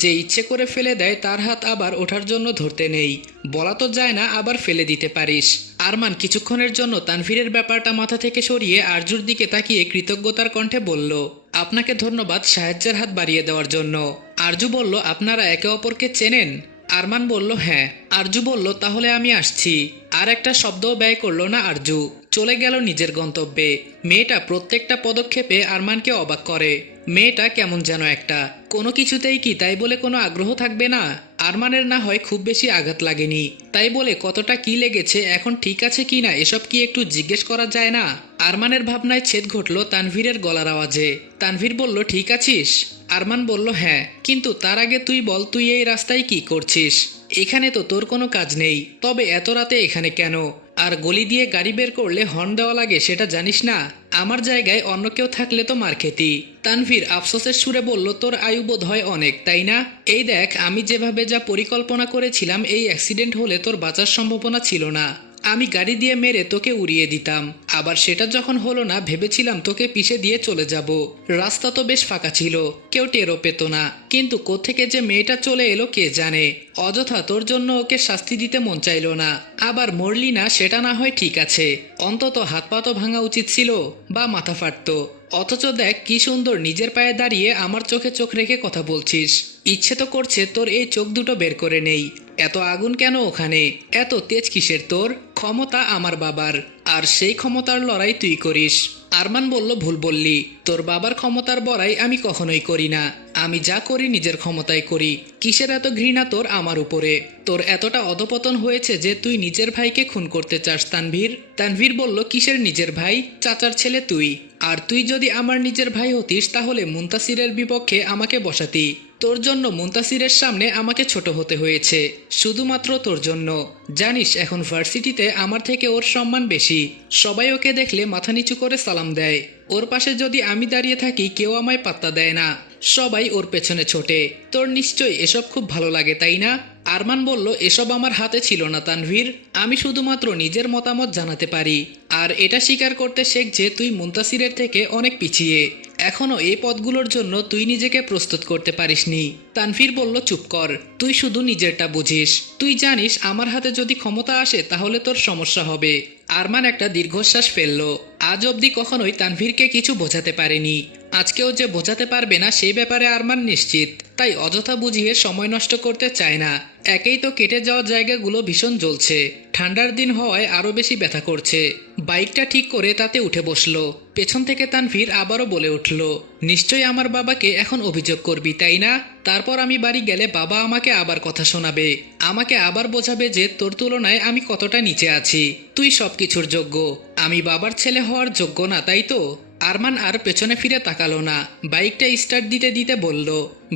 যে ইচ্ছে করে ফেলে দেয় তার হাত আবার ওঠার জন্য ধরতে নেই। বলা তো যায় না আবার ফেলে দিতে পারিস। আরমান কিছুক্ষণের জন্য তানভীরের ব্যাপারটা মাথা থেকে সরিয়ে আরজুর দিকে তাকিয়ে কৃতজ্ঞতার কণ্ঠে বলল, আপনাকে ধন্যবাদ সাহায্যের হাত বাড়িয়ে দেওয়ার জন্য। আরজু বলল, আপনারা একে অপরকে চেনেন? আরমান বলল, হ্যাঁ। আরজু বলল, তাহলে আমি আসছি। আর একটা শব্দও ব্যয় করলো না আরজু, চলে গেল নিজের গন্তব্যে। মেয়েটা প্রত্যেকটা পদক্ষেপে আরমানকে অবাক করে। মেয়েটা কেমন যেন একটা, কোনো কিছুতেই কি তাই বলে কোনো আগ্রহ থাকবে না? আরমানের না হয় খুব বেশি আঘাত লাগেনি, তাই বলে কতটা কি লেগেছে, এখন ঠিক আছে কি না এসব কি একটু জিজ্ঞেস করা যায় না? আরমানের ভাবনায় ছেদ ঘটল তানভীরের গলার আওয়াজে। তানভীর বলল, ঠিক আছিস? আরমান বলল, হ্যাঁ, কিন্তু তার আগে তুই বল, তুই এই রাস্তায় কি করছিস? এখানে তো তোর কোনো কাজ নেই, তবে এত রাতে এখানে কেন? আর গলি দিয়ে গাড়ি বের করলে হর্ন দেওয়া লাগে সেটা জানিস না? আমার জায়গায় অন্য কেউ থাকলে তো মার খেতি। তানভীর আফসোসের সুরে বলল, তোর আয়ু বোধ হয় অনেক, তাই না? এই দেখ, আমি যেভাবে যা পরিকল্পনা করেছিলাম, এই অ্যাক্সিডেন্ট হলে তোর বাঁচার সম্ভাবনা ছিল না। আমি গাড়ি দিয়ে মেরে তোকে উড়িয়ে দিতাম, আবার সেটা যখন হলো না ভেবেছিলাম তোকে পিষে দিয়ে চলে যাব। রাস্তা তো বেশ ফাঁকা ছিল, কেউ টেরও পেত না, কিন্তু কোত্থেকে যে মেয়েটা চলে এলো কে জানে। অযথা তোর জন্য ওকে শাস্তি দিতে মন চাইল না। আবার মরলি না সেটা না হয় ঠিক আছে, অন্তত হাত পা তো ভাঙা উচিত ছিল, বা মাথা ফাটতো। অথচ দেখ কি সুন্দর নিজের পায়ে দাঁড়িয়ে আমার চোখে চোখ রেখে কথা বলছিস। ইচ্ছে তো করছে তোর এই চোখ দুটো বের করে নেই। এত আগুন কেন ওখানে? এত তেজ কিসের তোর? ক্ষমতা আমার বাবার, আর সেই ক্ষমতার লড়াই তুই করিস। আরমান বলল, ভুল বললি, তোর বাবার ক্ষমতার বড়াই আমি কখনোই করি না। আমি যা করি নিজের ক্ষমতায় করি। কিসের এত ঘৃণা তোর আমার উপরে? তোর এতটা অধপতন হয়েছে যে তুই নিজের ভাইকে খুন করতে চাস তানভীর? তানভীর বলল, কিসের নিজের ভাই? চাচার ছেলে তুই। আর তুই যদি আমার নিজের ভাই হতিস তাহলে মুনতাসিরের বিপক্ষে আমাকে বসাতি। তোর জন্য মুনতাসিরের সামনে আমাকে ছোট হতে হয়েছে, শুধুমাত্র তোর জন্য। জানিস এখন ভার্সিটিতে আমার থেকে ওর সম্মান বেশি, সবাই ওকে দেখলে মাথা নিচু করে সালাম দেয়। ওর পাশে যদি আমি দাঁড়িয়ে থাকি কেউ আমায় পাত্তা দেয় না, সবাই ওর পেছনে ছোটে। তোর নিশ্চয়ই এসব খুব ভালো লাগে তাই না? আরমান বলল, এসব আমার হাতে ছিল না তানভীর, আমি শুধুমাত্র নিজের মতামত জানাতে পারি। আর এটা স্বীকার করতে শেখ যে তুই মুনতাসিরের থেকে অনেক পিছিয়ে। এখনো এই পদগুলোর জন্য তুই নিজেকে প্রস্তুত করতে পারিসনি। তানভীর বলল, চুপ কর, তুই শুধু নিজেরটা বুঝিস। তুই জানিস আমার হাতে যদি ক্ষমতা আসে তাহলে তোর সমস্যা হবে। আরমান একটা দীর্ঘশ্বাস ফেলল। আজ অবধি কখনোই তানভীরকে কিছু বোঝাতে পারেনি, আজকেও যে বোঝাতে পারবে না সেই ব্যাপারে আরমান নিশ্চিত। তাই অযথা বুঝিয়ে সময় নষ্ট করতে চায় না। একেই তো কেটে যাওয়া জায়গাগুলো ভীষণ জ্বলছে, ঠান্ডার দিন হওয়ায় আরো বেশি ব্যথা করছে। বাইকটা ঠিক করে তাতে উঠে বসলো। পেছন থেকে তানভীর আবারও বলে উঠল, নিশ্চয়ই আমার বাবাকে এখন অভিযোগ করবি, তাই না? তারপর আমি বাড়ি গেলে বাবা আমাকে আবার কথা শোনাবে, আমাকে আবার বোঝাবে যে তোর তুলনায় আমি কতটা নিচে আছি। তুই সবকিছুর যোগ্য, আমি বাবার ছেলে হওয়ার যোগ্য না, তাই তো? আরমান আর পেছনে ফিরে তাকালো না, বাইকটা স্টার্ট দিতে দিতে বলল,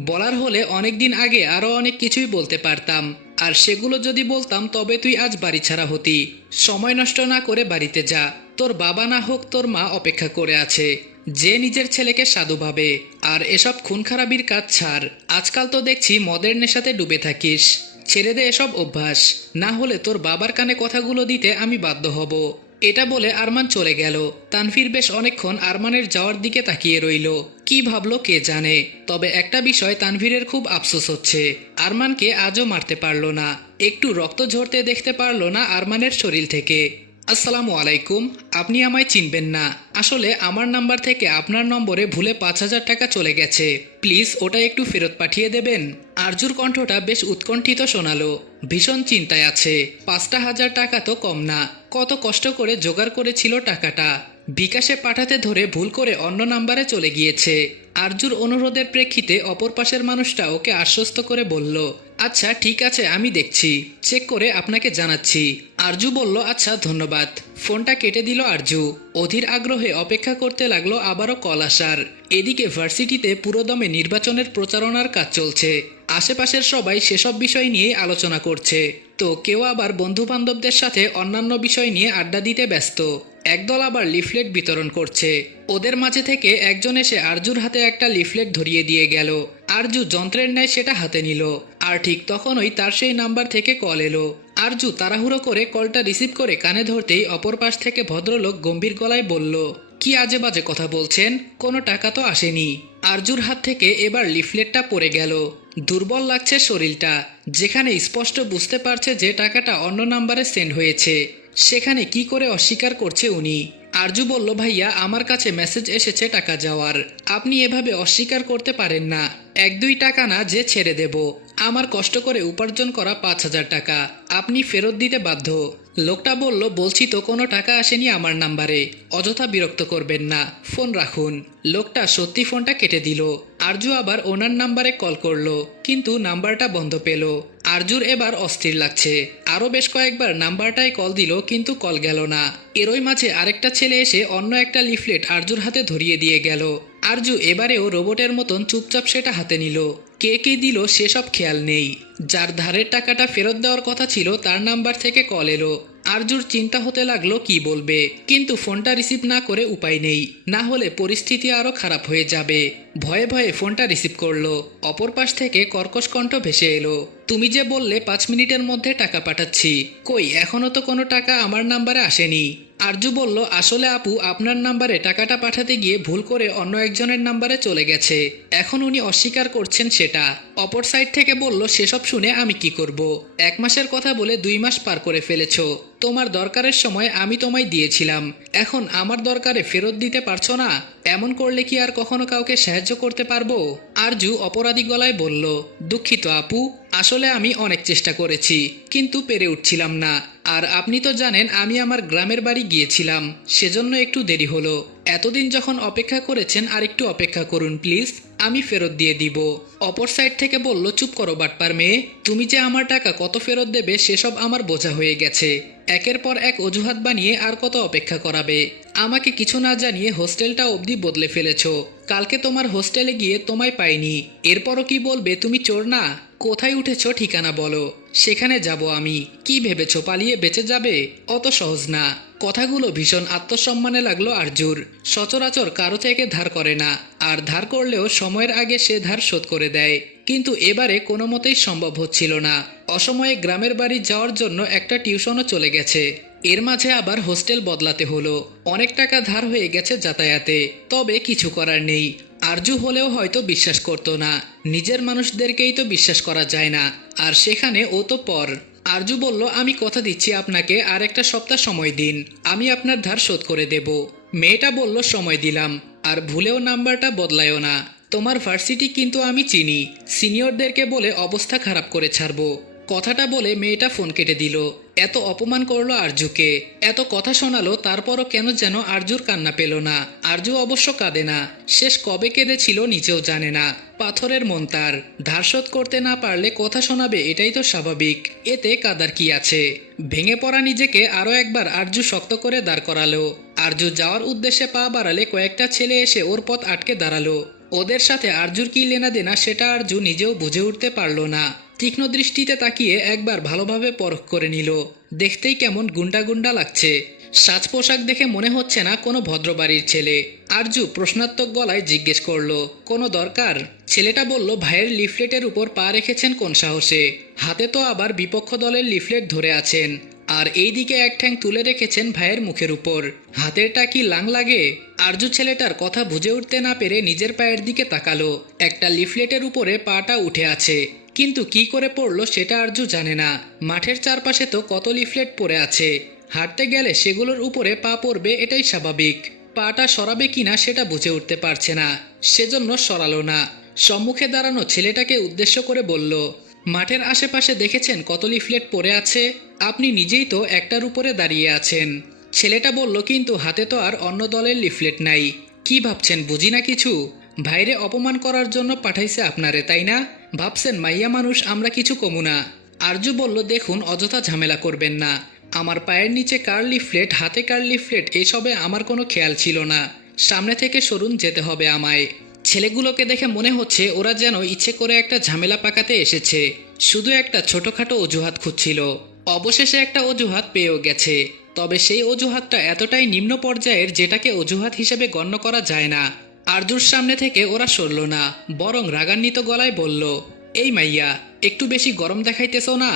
বলার হলে অনেকদিন আগে আরো অনেক কিছুই বলতে পারতাম, আর সেগুলো যদি বলতাম তবে তুই আজ বাড়ি ছাড়া হতি। সময় নষ্ট না করে বাড়িতে যা, তোর বাবা না হোক তোর মা অপেক্ষা করে আছে। যে নিজের ছেলেকে সাধু ভাবে। আর এসব খুন খারাপির কাজ ছাড়, আজকাল তো দেখছি মদের নেশাতে ডুবে থাকিস। ছেড়ে দে এসব অভ্যাস, না হলে তোর বাবার কানে কথাগুলো দিতে আমি বাধ্য হব। এটা বলে আরমান চলে গেল। তানভীর বেশ অনেকক্ষণ আরমানের যাওয়ার দিকে তাকিয়ে রইল। কি ভাবলো কে জানে। তবে একটা বিষয় তানভীরের খুব আফসোস হচ্ছে, আরমানকে আজও মারতে পারলো না, একটু রক্ত ঝরতে দেখতে পারলো না আরমানের শরীর থেকে। আসসালামু আলাইকুম, আপনি আমায় চিনবেন না, আসলে আমার নাম্বার থেকে আপনার নম্বরে ভুলে 5,000 টাকা চলে গেছে, প্লিজ ওটা একটু ফেরত পাঠিয়ে দেবেন। আরজুর কণ্ঠটা বেশ উৎকণ্ঠিত শোনালো, ভীষণ চিন্তায় আছে। 5,000 টাকা তো কম না, কত কষ্ট করে জোগাড় করেছিল টাকাটা, বিকাশে পাঠাতে ধরে ভুল করে অন্য নাম্বারে চলে গিয়েছে। আরজুর অনুরোধের প্রেক্ষিতে অপর পাশের মানুষটা ওকে আশ্বস্ত করে বলল, আচ্ছা ঠিক আছে, আমি দেখছি, চেক করে আপনাকে জানাচ্ছি। আরজু বলল, আচ্ছা ধন্যবাদ। ফোনটা কেটে দিল আরজু। অধীর আগ্রহে অপেক্ষা করতে লাগলো আবারও কল আসার। এদিকে ভার্সিটিতে পুরোদমে নির্বাচনের প্রচারণার কাজ চলছে। আশেপাশের সবাই সেসব বিষয় নিয়ে আলোচনা করছে, তো কেউ আবার বন্ধু বান্ধবদের সাথে অন্যান্য বিষয় নিয়ে আড্ডা দিতে ব্যস্ত। একদল আবার লিফলেট বিতরণ করছে। ওদের মাঝে থেকে একজন এসে আরজুর হাতে একটা লিফলেট ধরিয়ে দিয়ে গেল। আরজু যন্ত্রের ন্যায় সেটা হাতে নিল, আর ঠিক তখনই তার সেই নাম্বার থেকে কল এলো। আরজু তাড়াহুড়ো করে কলটা রিসিভ করে কানে ধরতেই অপর পাশ থেকে ভদ্রলোক গম্ভীর গলায় বলল, কি আজে বাজে কথা বলছেন, কোনো টাকা তো আসেনি। আরজুর হাত থেকে এবার লিফলেটটা পড়ে গেল। দুর্বল লাগছে শরীরটা, যেখানে স্পষ্ট বুঝতে পারছে যে টাকাটা অন্য নাম্বারে সেন্ড হয়েছে, সেখানে কি করে অস্বীকার করছে উনি। আরজু বলল, ভাইয়া আমার কাছে মেসেজ এসেছে টাকা যাওয়ার, আপনি এভাবে অস্বীকার করতে পারেন না। 1-2 টাকা না যে ছেড়ে দেব, আমার কষ্ট করে উপার্জন করা 5,000 টাকা আপনি ফেরত দিতে বাধ্য। লোকটা বলল, বলছি তো কোনো টাকা আসেনি আমার নাম্বারে, অযথা বিরক্ত করবেন না, ফোন রাখুন। লোকটা সত্যি ফোনটা কেটে দিল। আরজু আবার ওনার নাম্বারে কল করলো, কিন্তু নাম্বারটা বন্ধ পেল। আরজুর এবার অস্থির লাগছে, আরও বেশ কয়েকবার নাম্বারটায় কল দিল, কিন্তু কল গেল না। এরই মাঝে আরেকটা ছেলে এসে অন্য একটা লিফলেট আরজুর হাতে ধরিয়ে দিয়ে গেল। আরজু এবারেও রোবটের মতন চুপচাপ সেটা হাতে নিল। কে কে দিল সেসব খেয়াল নেই। যার ধারের টাকাটা ফেরত দেওয়ার কথা ছিল তার নাম্বার থেকে কল এলো। আরজুর চিন্তা হতে লাগলো কি বলবে, কিন্তু ফোনটা রিসিভ না করে উপায় নেই, না হলে পরিস্থিতি আরো খারাপ হয়ে যাবে। ভয়ে ভয়ে ফোনটা রিসিভ করলো। অপর পাশ থেকে কর্কশ কণ্ঠ ভেসে এলো, তুমি যে বললে 5 মিনিটের মধ্যে টাকা পাঠাচ্ছি, কই এখনো তো কোনো টাকা আমার নাম্বারে আসেনি। আরজু বলল, আসলে আপু আপনার নাম্বারে টাকাটা পাঠাতে গিয়ে ভুল করে অন্য একজনের নাম্বারে চলে গেছে, এখন উনি অস্বীকার করছেন সেটা। অপর সাইড থেকে বলল, সেসব শুনে আমি কি করব, 1 মাসের কথা বলে 2 মাস পার করে ফেলেছো, তোমার দরকারের সময় আমি তোমায় দিয়েছিলাম, এখন আমার দরকারে ফেরত দিতে পারছো না, এমন করলে কি আর কখনো কাউকে সাহায্য করতে পারবো? আরজু অপরাধী গলায় বলল, দুঃখিত আপু, আসলে আমি অনেক চেষ্টা করেছি, কিন্তু পেরে উঠছিলাম না, আর আপনি তো জানেন আমি আমার গ্রামের বাড়ি গিয়েছিলাম, সেজন্য একটু দেরি হলো। এতদিন যখন অপেক্ষা করেছেন আর একটু অপেক্ষা করুন প্লিজ, আমি ফেরত দিয়ে দিব। অপর সাইড থেকে বলল, চুপ করো বাটপার মেয়ে, তুমি যে আমার টাকা কত ফেরত দেবে সেসব আমার বোঝা হয়ে গেছে, একের পর এক অজুহাত বানিয়ে আর কত অপেক্ষা করাবে। আমাকে কিছু না জানিয়ে হোস্টেলটা অবধি বদলে ফেলেছো, কালকে তোমার হোস্টেলে গিয়ে তোমায় পাইনি, এরপরও কি বলবে তুমি চোর না? কোথায় উঠেছো ঠিকানা বলো, সেখানে যাব আমি। কি ভেবেছো পালিয়ে বেঁচে যাবে? অত সহজ না। কথাগুলো ভীষণ আত্মসম্মানে লাগলো আরজুর। সচরাচর কারো থেকে ধার করে না, আর ধার করলেও সময়ের আগে সে ধার শোধ করে দেয়, কিন্তু এবারে কোনো মতেই সম্ভব হচ্ছিল না। অসময়ে গ্রামের বাড়ি যাওয়ার জন্য একটা টিউশনও চলে গেছে। এর মাঝে আবার হোস্টেল বদলাতে হলো, অনেক টাকা ধার হয়ে গেছে যাতায়াতে। তবে কিছু করার নেই। আরজু হলেও হয়তো বিশ্বাস করতো না, নিজের মানুষদেরকেই তো বিশ্বাস করা যায় না, আর সেখানে ও তো পর। আরজু বলল, আমি কথা দিচ্ছি আপনাকে, আর একটা সপ্তাহ সময় দিন, আমি আপনার ধার শোধ করে দেব। মেয়েটা বলল, সময় দিলাম, আর ভুলেও নাম্বারটা বদলায়ও না। তোমার ভার্সিটি কিন্তু আমি চিনি, সিনিয়রদেরকে বলে অবস্থা খারাপ করে ছাড়বো। কথাটা বলে মেয়েটা ফোন কেটে দিল। এত অপমান করলো আরজুকে, এত কথা শোনালো, তারপরও কেন যেন আরজুর কান্না পেল না। আরজু অবশ্য কাঁদে না, শেষ কবে কেঁদেছিল নিজেও জানে না। পাথরের মন তার, ধার শোধ করতে না পারলে কথা শোনাবে, এটাই তো স্বাভাবিক, এতে কাদার কি আছে। ভেঙে পড়া নিজেকে আরও একবার আরজু শক্ত করে দাঁড় করালো। আরজু যাওয়ার উদ্দেশ্যে পা বাড়ালে কয়েকটা ছেলে এসে ওর পথ আটকে দাঁড়ালো। ওদের সাথে আরজুর কি লেনা দেনা সেটা আরজু নিজেও বুঝে উঠতে পারল না। তীক্ষ্ণ দৃষ্টিতে তাকিয়ে একবার ভালোভাবে পরখ করে নিল। দেখতেই কেমন গুন্ডা গুন্ডা লাগছে, সাজ পোশাক দেখে মনে হচ্ছে না কোনো ভদ্রবাড়ির ছেলে। আরজু প্রশ্নাত্মক গলায় জিজ্ঞেস করলো, কোনো দরকার? ছেলেটা বলল, ভাইয়ের লিফলেটের উপর পা রেখেছেন কোন সাহসে? হাতে তো আবার বিপক্ষ দলের লিফলেট ধরে আছেন, আর এই দিকে এক ঠ্যাং তুলে রেখেছেন ভাইয়ের মুখের উপর। হাতেরটা কি লাং লাগে? আরজু ছেলেটার কথা বুঝে উঠতে না পেরে নিজের পায়ের দিকে তাকালো। একটা লিফলেটের উপরে পাটা উঠে আছে, কিন্তু কি করে পড়লো সেটা আরজু জানে না। মাঠের চারপাশে তো কত লিফলেট পড়ে আছে, হাঁটতে গেলে সেগুলোর উপরে পা পড়বে, এটাই স্বাভাবিক। পাটা সরাবে কিনা সেটা বুঝে উঠতে পারছে না, সেজন্য সরালো না। সম্মুখে দাঁড়ানো ছেলেটাকে উদ্দেশ্য করে বলল, মাঠের আশেপাশে দেখেছেন কত লিফলেট পড়ে আছে? আপনি নিজেই তো একটার উপরে দাঁড়িয়ে আছেন। ছেলেটা বলল, কিন্তু হাতে তো আর অন্য দলের লিফলেট নাই। কি ভাবছেন বুঝি না কিছু? ভাইরে অপমান করার জন্য পাঠাইছে আপনারে, তাই না? ভাবছেন মাইয়া মানুষ আমরা কিছু কমু না? আরজু বলল, দেখুন অযথা ঝামেলা করবেন না। আমার পায়ের নিচে কার লিফলেট, হাতে কার লিফলেট, এসবে আমার কোনো খেয়াল ছিল না। সামনে থেকে সরুন, যেতে হবে আমায়। ছেলেগুলোকে দেখে মনে হচ্ছে ওরা যেন ইচ্ছে করে একটা ঝামেলা পাকাতে এসেছে, শুধু একটা ছোটখাটো অজুহাত খুঁজছিল। অবশেষে একটা অজুহাত পেয়েও গেছে, তবে সেই অজুহাতটা এতটাই নিম্ন পর্যায়ের যেটাকে অজুহাত হিসেবে গণ্য করা যায় না। আরজুর সামনে থেকে ওরা সরল না, বরং রাগান্বিত গলায় বলল, এই মাইয়া, একটু বেশি গরম দেখাইতেছ না?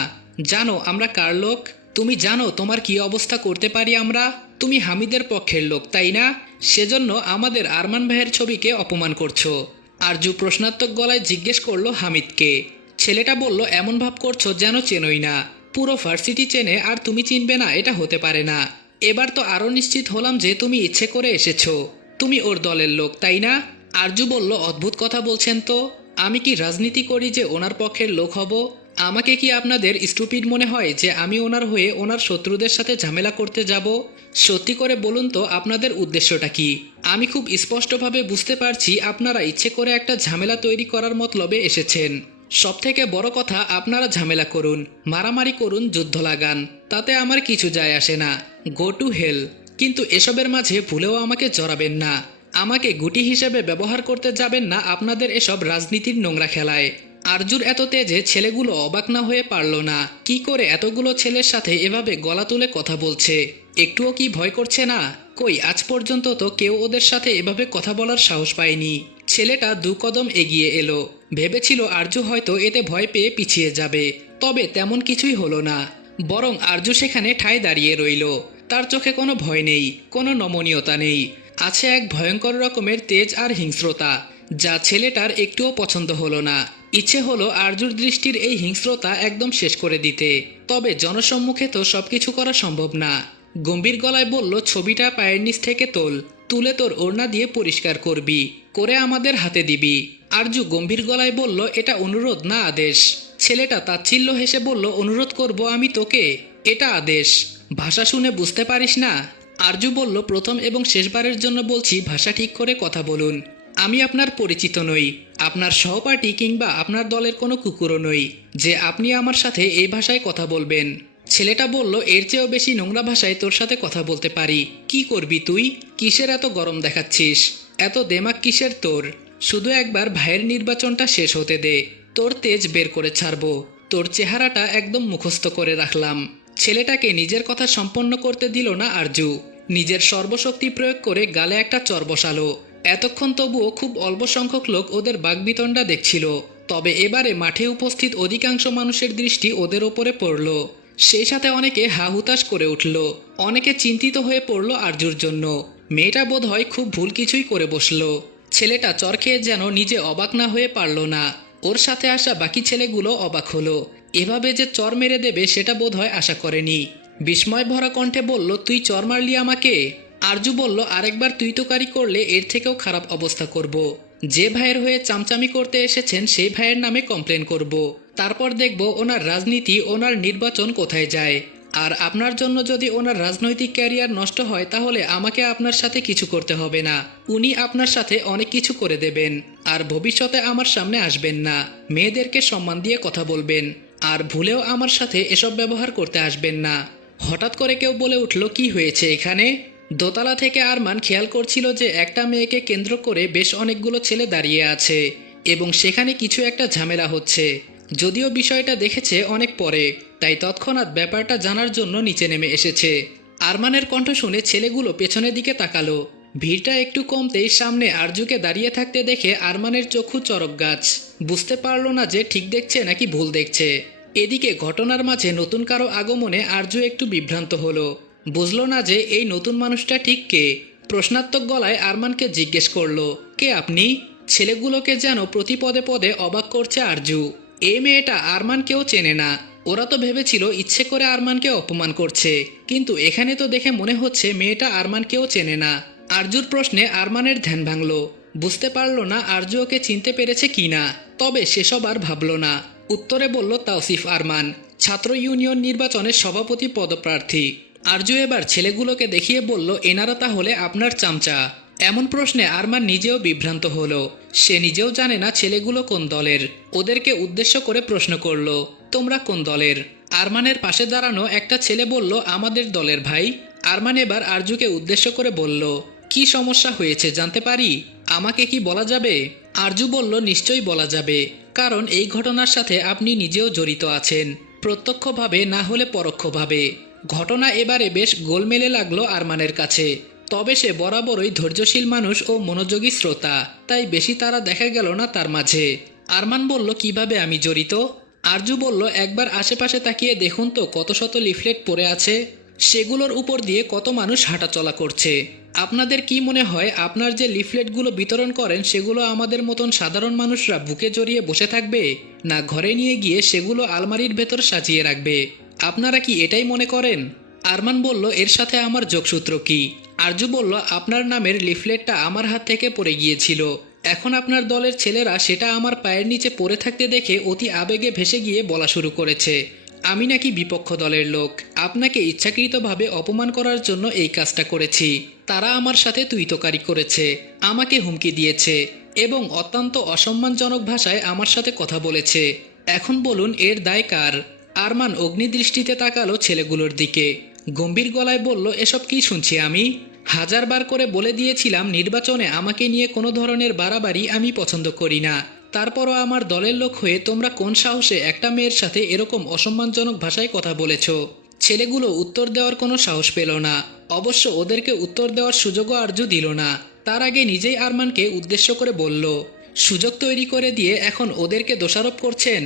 জানো আমরা কার লোক? তুমি জানো তোমার কি অবস্থা করতে পারি আমরা? তুমি হামিদের পক্ষের লোক, তাই না? সেজন্য আমাদের আরমান ভাইয়ের ছবিকে অপমান করছো। আরজু প্রশ্নাত্মক গলায় জিজ্ঞেস করলো, হামিদকে? ছেলেটা বলল, এমন ভাব করছো যেন চেনই না। পুরো ভার্সিটি চেনে আর তুমি চিনবে না, এটা হতে পারে না। এবার তো আরও নিশ্চিত হলাম যে তুমি ইচ্ছে করে এসেছো। তুমি ওর দলের লোক, তাই না? আরজু বলল, অদ্ভুত কথা বলছেন তো। আমি কি রাজনীতি করি যে ওনার পক্ষের লোক হব? আমাকে কি আপনাদের স্টুপিড মনে হয় যে আমি ওনার হয়ে ওনার শত্রুদের সাথে ঝামেলা করতে যাব? সত্যি করে বলুন তো আপনাদের উদ্দেশ্যটা কি? আমি খুব স্পষ্টভাবে বুঝতে পারছি আপনারা ইচ্ছে করে একটা ঝামেলা তৈরি করার মতলবে এসেছেন। সবথেকে বড় কথা, আপনারা ঝামেলা করুন, মারামারি করুন, যুদ্ধ লাগান, তাতে আমার কিছু যায় আসে না। Go to hell. কিন্তু এসবের মাঝে ভুলেও আমাকে জড়াবেন না। আমাকে গুটি হিসেবে ব্যবহার করতে যাবেন না আপনাদের এসব রাজনীতির নোংরা খেলায়। আরজুর এত তেজে ছেলেগুলো অবাক না হয়ে পারল না, কি করে এতগুলো ছেলের সাথে এভাবে গলা তুলে কথা বলছে। একটুও কি ভয় করছে না? কই, আজ পর্যন্ত তো কেউ ওদের সাথে এভাবে কথা বলার সাহস পায়নি। ছেলেটা 2 কদম এগিয়ে এলো, ভেবেছিল আরজু হয়তো এতে ভয় পেয়ে পিছিয়ে যাবে, তবে তেমন কিছুই হলো না। বরং আরজু সেখানে ঠায় দাঁড়িয়ে রইল। তার চোখে কোনো ভয় নেই, কোনো নমনীয়তা নেই, আছে এক ভয়ঙ্কর রকমের তেজ আর হিংস্রতা, যা ছেলেটার একটুও পছন্দ হলো না। ইচ্ছে হলো আরজুর দৃষ্টির এই হিংস্রতা একদম শেষ করে দিতে, তবে জনসম্মুখে তো সবকিছু করা সম্ভব না। গম্ভীর গলায় বলল, ছবিটা পায়ের নিচ থেকে তুলে তোর ওড়না দিয়ে পরিষ্কার করবি, করে আমাদের হাতে দিবি। আরজু গম্ভীর গলায় বলল, এটা অনুরোধ না আদেশ। ছেলেটা তাচ্ছিল্য হেসে বলল, অনুরোধ করব আমি তোকে? এটা আদেশ। ভাষা শুনে বুঝতে পারিস না? আরজু বলল, প্রথম এবং শেষবারের জন্য বলছি, ভাষা ঠিক করে কথা বলুন। আমি আপনার পরিচিত নই, আপনার সহপাঠী কিংবা আপনার দলের কোনো কুকুরও নই যে আপনি আমার সাথে এই ভাষায় কথা বলবেন। ছেলেটা বলল, এর চেয়েও বেশি নোংরা ভাষায় তোর সাথে কথা বলতে পারি। কি করবি তুই? কিসের এত গরম দেখাচ্ছিস? এত দেমাক কিসের তোর? শুধু একবার ভাইয়ের নির্বাচনটা শেষ হতে দে, তোর তেজ বের করে ছাড়বো। তোর চেহারাটা একদম মুখস্থ করে রাখলাম। ছেলেটাকে নিজের কথা সম্পন্ন করতে দিল না আরজু। নিজের সর্বশক্তি প্রয়োগ করে গালে একটা চর বসালো। এতক্ষণ তবুও খুব অল্প সংখ্যক লোক ওদের বাগবিতণ্ডা দেখছিল, তবে এবারে মাঠে উপস্থিত অধিকাংশ মানুষের দৃষ্টি ওদের ওপরে পড়ল। সেই সাথে অনেকে হা হুতাশ করে উঠল। অনেকে চিন্তিত হয়ে পড়ল আরজুর জন্য। মেয়েটা বোধহয় খুব ভুল কিছুই করে বসলো। ছেলেটা চর খেয়ে যেন নিজে অবাক না হয়ে পারল না। ওর সাথে আসা বাকি ছেলেগুলো অবাক হলো। এভাবে যে চর মেরে দেবে সেটা বোধহয় আশা করেনি। বিস্ময় ভরা কণ্ঠে বলল, তুই চর মারলি আমাকে? আরজু বলল, আরেকবার তুই তোকারি করলে এর থেকেও খারাপ অবস্থা করব। যে ভাইয়ের হয়ে চামচামি করতে এসেছেন সেই ভাইয়ের নামে কমপ্লেন করব। তারপর দেখব ওনার রাজনীতি, ওনার নির্বাচন কোথায় যায়। আর আপনার জন্য যদি ওনার রাজনৈতিক ক্যারিয়ার নষ্ট হয় তাহলে আমাকে আপনার সাথে কিছু করতে হবে না। উনি আপনার সাথে অনেক কিছু করে দেবেন। আর ভবিষ্যতে আমার সামনে আসবেন না। মেয়েদেরকে সম্মান দিয়ে কথা বলবেন। আর ভুলেও আমার সাথে এসব ব্যবহার করতে আসবেন না। হঠাৎ করে কেউ বলে উঠল, কি হয়েছে এখানে? দোতলা থেকে আরমান খেয়াল করছিল যে একটা মেয়েকে কেন্দ্র করে বেশ অনেকগুলো ছেলে দাঁড়িয়ে আছে এবং সেখানে কিছু একটা ঝামেলা হচ্ছে। যদিও বিষয়টা দেখেছে অনেক পরে, তাই তৎক্ষণাৎ ব্যাপারটা জানার জন্য নিচে নেমে এসেছে। আরমানের কণ্ঠ শুনে ছেলেগুলো পেছনের দিকে তাকালো। ভিড়টা একটু কমতেই সামনে আরজুকে দাঁড়িয়ে থাকতে দেখে আরমানের চক্ষু চরক গাছ। বুঝতে পারল না যে ঠিক দেখছে নাকি ভুল দেখছে। এদিকে ঘটনার মাঝে নতুন কারো আগমনে আরজু একটু বিভ্রান্ত হলো। বুঝলো না যে এই নতুন মানুষটা ঠিক কে। প্রশ্নাত্মক গলায় আরমানকে জিজ্ঞেস করলো, কে আপনি? ছেলেগুলোকে যেন প্রতি পদে পদে অবাক করছে আরজু। এই মেয়েটা আরমানকেও চেনে না। ওরা তো ভেবেছিল ইচ্ছে করে আরমানকে অপমান করছে, কিন্তু এখানে তো দেখে মনে হচ্ছে মেয়েটা আরমানকেও চেনে না। আরজুর প্রশ্নে আরমানের ধ্যান ভাঙল। বুঝতে পারল না আরজু ওকে চিনতে পেরেছে কিনা। তবে সেসব আর ভাবল না। উত্তরে বলল, তাওসিফ আরমান, ছাত্র ইউনিয়ন নির্বাচনের সভাপতি পদপ্রার্থী। আরজু এবার ছেলেগুলোকে দেখিয়ে বলল, এনারা তাহলে আপনার চামচা? এমন প্রশ্নে আরমান নিজেও বিভ্রান্ত হলো। সে নিজেও জানে না ছেলেগুলো কোন দলের। ওদেরকে উদ্দেশ্য করে প্রশ্ন করলো, তোমরা কোন দলের? আরমানের পাশে দাঁড়ানো একটা ছেলে বলল, আমাদের দলের ভাই। আরমান এবার আরজুকে উদ্দেশ্য করে বলল, কি সমস্যা হয়েছে জানতে পারি? আমাকে কি বলা যাবে? আরজু বলল, নিশ্চয়ই বলা যাবে, কারণ এই ঘটনার সাথে আপনি নিজেও জড়িত আছেন, প্রত্যক্ষভাবে না হলে পরোক্ষভাবে। ঘটনা এবারে বেশ গোলমেলে লাগলো আরমানের কাছে। তবে সে বরাবরই ধৈর্যশীল মানুষ ও মনোযোগী শ্রোতা, তাই বেশি তারা দেখা গেল না তার মাঝে। আরমান বলল, কিভাবে আমি জড়িত? আরজু বলল, একবার আশেপাশে তাকিয়ে দেখুন তো কত শত লিফলেট পড়ে আছে। সেগুলোর উপর দিয়ে কত মানুষ হাঁটাচলা করছে। আপনাদের কি মনে হয় আপনার যে লিফলেটগুলো বিতরণ করেন সেগুলো আমাদের মতন সাধারণ মানুষরা বুকে জড়িয়ে বসে থাকবে, না ঘরে নিয়ে গিয়ে সেগুলো আলমারির ভেতর সাজিয়ে রাখবে? আপনারা কি এটাই মনে করেন? আরমান বলল, এর সাথে আমার যোগসূত্র কি? আরজু বলল, আপনার নামের লিফলেটটা আমার হাত থেকে পড়ে গিয়েছিল। এখন আপনার দলের ছেলেরা সেটা আমার পায়ের নিচে পড়ে থাকতে দেখে অতি আবেগে ভেসে গিয়ে বলা শুরু করেছে আমি নাকি বিপক্ষ দলের লোক। আপনাকে ইচ্ছাকৃতভাবে অপমান করার জন্য এই কাজটা করেছি। তারা আমার সাথে তুইতকারি করেছে, আমাকে হুমকি দিয়েছে এবং অত্যন্ত অসম্মানজনক ভাষায় আমার সাথে কথা বলেছে। এখন বলুন এর দায় কার? আরমান অগ্নিদৃষ্টিতে তাকালো ছেলেগুলোর দিকে। গম্ভীর গলায় বলল, এসব কি শুনছি আমি? হাজারবার করে বলে দিয়েছিলাম নির্বাচনে আমাকে নিয়ে কোনো ধরনের বাড়াবাড়ি আমি পছন্দ করি না। তারপরও আমার দলের লোক হয়ে তোমরা কোন সাহসে একটা মেয়ের সাথে এরকম অসম্মানজনক ভাষায় কথা বলেছ? ছেলেগুলো উত্তর দেওয়ার কোনো সাহস পেল না। অবশ্য ওদেরকে উত্তর দেওয়ার সুযোগও আরজু দিল না। তার আগে নিজেই আরমানকে উদ্দেশ্য করে বলল, সুযোগ তৈরি করে দিয়ে এখন ওদেরকে দোষারোপ করছেন?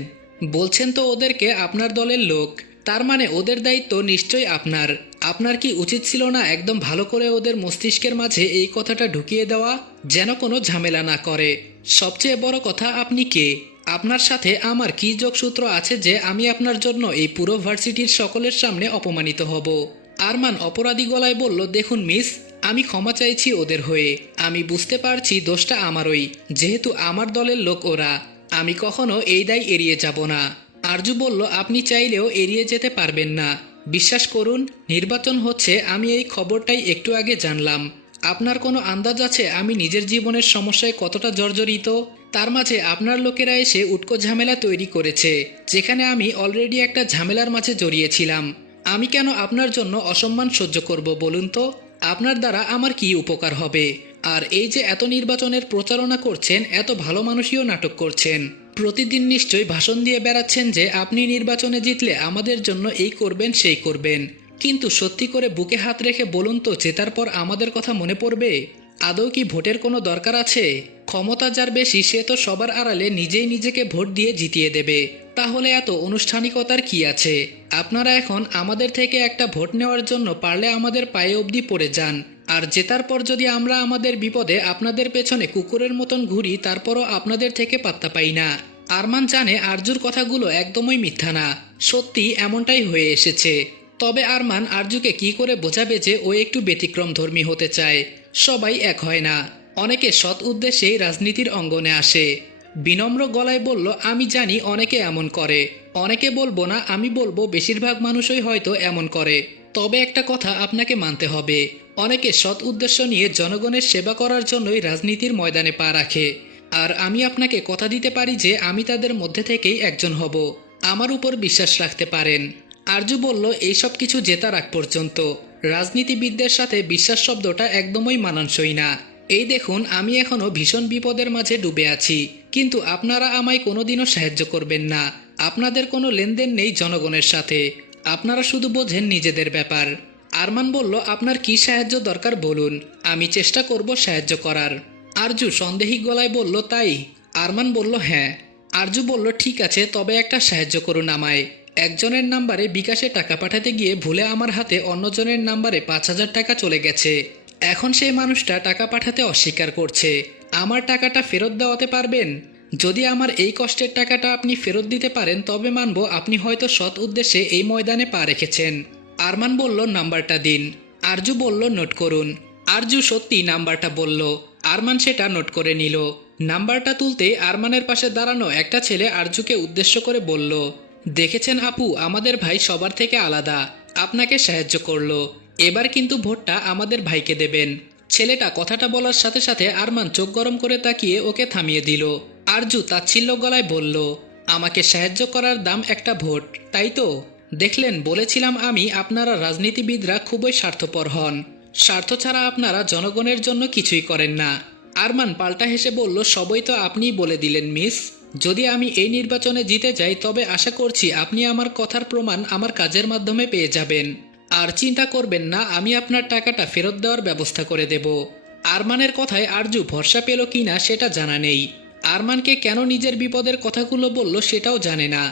বলছেন তো ওদেরকে আপনার দলের লোক, তার মানে ওদের দায়িত্ব নিশ্চয়ই আপনার। আপনার কি উচিত ছিল না একদম ভালো করে ওদের মস্তিষ্কের মাঝে এই কথাটা ঢুকিয়ে দেওয়া, যেন কোনো ঝামেলা না করে? সবচেয়ে বড় কথা, আপনি কে? আপনার সাথে আমার কি যোগসূত্র আছে যে আমি আপনার জন্য এই পুরো ভার্সিটির সকলের সামনে অপমানিত হব? আরমান অপরাধী গলায় বলল, দেখুন মিস, আমি ক্ষমা চাইছি ওদের হয়ে। আমি বুঝতে পারছি দোষটা আমারই, যেহেতু আমার দলের লোক ওরা। আমি কখনো এই দায় এড়িয়ে যাব না। আরজু বলল, আপনি চাইলেও এড়িয়ে যেতে পারবেন না। বিশ্বাস করুন, নির্বাচন হচ্ছে আমি এই খবরটাই একটু আগে জানলাম। আপনার কোনো আন্দাজ আছে আমি নিজের জীবনের সমস্যায় কতটা জর্জরিত? তার মাঝে আপনার লোকেরা এসে উটকো ঝামেলা তৈরি করেছে, যেখানে আমি অলরেডি একটা ঝামেলার মাঝে জড়িয়েছিলাম। আমি কেন আপনার জন্য অসম্মান সহ্য করব বলুন তো? আপনার দ্বারা আমার কি উপকার হবে? আর এই যে এত নির্বাচনের প্রচারণা করছেন, এত ভালো মানুষীয় নাটক করছেন, প্রতিদিন নিশ্চয়ই ভাষণ দিয়ে বেড়াচ্ছেন যে আপনি নির্বাচনে জিতলে আমাদের জন্য এই করবেন সেই করবেন। কিন্তু সত্যি করে বুকে হাত রেখে বলুন তো, জেতার পর আমাদের কথা মনে পড়বে? আদৌ কি ভোটের কোনো দরকার আছে? ক্ষমতা যার বেশি সে তো সবার আড়ালে নিজেই নিজেকে ভোট দিয়ে জিতিয়ে দেবে। তাহলে এত আনুষ্ঠানিকতার কি আছে? আপনারা এখন আমাদের থেকে একটা ভোট নেওয়ার জন্য পারলে আমাদের পায়ে অবধি পড়ে যান, আর জেতার পর যদি আমরা আমাদের বিপদে আপনাদের পেছনে কুকুরের মতন ঘুরি তারপরও আপনাদের থেকে পাত্তা পাই না। আরমান জানে আরজুর কথাগুলো একদমই মিথ্যা না, সত্যি এমনটাই হয়ে এসেছে। তবে আরমান আরজুকে কি করে বোঝাবে যে ও একটু ব্যতিক্রমধর্মী হতে চায়? সবাই এক হয় না, অনেকে সৎ উদ্দেশ্যেই রাজনীতির অঙ্গনে আসে। বিনম্র গলায় বলল, আমি জানি অনেকে এমন করে, অনেকে বলবো না, আমি বলবো বেশিরভাগ মানুষই হয়তো এমন করে। তবে একটা কথা আপনাকে মানতে হবে, অনেকে সৎ উদ্দেশ্য নিয়ে জনগণের সেবা করার জন্যই রাজনীতির ময়দানে পা রাখে। আর আমি আপনাকে কথা দিতে পারি যে আমি তাদের মধ্যে থেকেই একজন হব। আমার উপর বিশ্বাস রাখতে পারেন। আরজু বলল, এইসব কিছু জেতার আগ পর্যন্ত রাজনীতিবিদদের সাথে বিশ্বাস শব্দটা একদমই মানানসই না। এই দেখুন, আমি এখনো ভীষণ বিপদের মাঝে ডুবে আছি, কিন্তু আপনারা আমায় কোনোদিনও সাহায্য করবেন না। আপনাদের কোনো লেনদেন নেই জনগণের সাথে, আপনারা শুধু বোঝেন নিজেদের ব্যাপার। আরমান বলল, আপনার কি সাহায্য দরকার বলুন, আমি চেষ্টা করব সাহায্য করার। আরজু সন্দেহী গলায় বলল, তাই? আরমান বলল, হ্যাঁ। আরজু বলল, ঠিক আছে, তবে একটা সাহায্য করুন আমায়। একজনের নাম্বারে বিকাশে টাকা পাঠাতে গিয়ে ভুলে আমার হাতে অন্যজনের নাম্বারে 5,000 টাকা চলে গেছে। এখন সেই মানুষটা টাকা পাঠাতে অস্বীকার করছে। আমার টাকাটা ফেরত দেওয়াতে পারবেন? যদি আমার এই কষ্টের টাকাটা আপনি ফেরত দিতে পারেন তবে মানব আপনি হয়তো সৎ উদ্দেশ্যে এই ময়দানে পা রেখেছেন। আরমান বলল, নাম্বারটা দিন। আরজু বলল, নোট করুন। আরজু সত্যি নাম্বারটা বলল। আরমান সেটা নোট করে নিল। নাম্বারটা তুলতেই আরমানের পাশে দাঁড়ানো একটা ছেলে আরজুকে উদ্দেশ্য করে বলল, দেখেছেন আপু, আমাদের ভাই সবার থেকে আলাদা, আপনাকে সাহায্য করলো। এবার কিন্তু ভোটটা আমাদের ভাইকে দেবেন। ছেলেটা কথাটা বলার সাথে সাথে আরমান চোখ গরম করে তাকিয়ে ওকে থামিয়ে দিল। আরজু তাচ্ছিল্য গলায় বলল, আমাকে সাহায্য করার দাম একটা ভোট, তাই তো? দেখলেন, বলেছিলাম আমি, আপনারা রাজনীতিবিদরা খুবই স্বার্থপর হন। স্বার্থ ছাড়া আপনারা জনগণের জন্য কিছুই করেন না। আরমান পাল্টা হেসে বলল, সবই তো আপনিই বলে দিলেন মিস। যদি আমি এই নির্বাচনে জিতে যাই তবে আশা করছি আপনি আমার কথার প্রমাণ আমার কাজের মাধ্যমে পেয়ে যাবেন। আর চিন্তা করবেন না, আমি আপনার টাকাটা ফেরত দেওয়ার ব্যবস্থা করে দেব। আরমানের কথায় আরজু ভরসা পেল কিনা সেটা জানা নেই। আরমানকে কেন নিজের বিপদের কথাগুলো বলল সেটাও জানে না।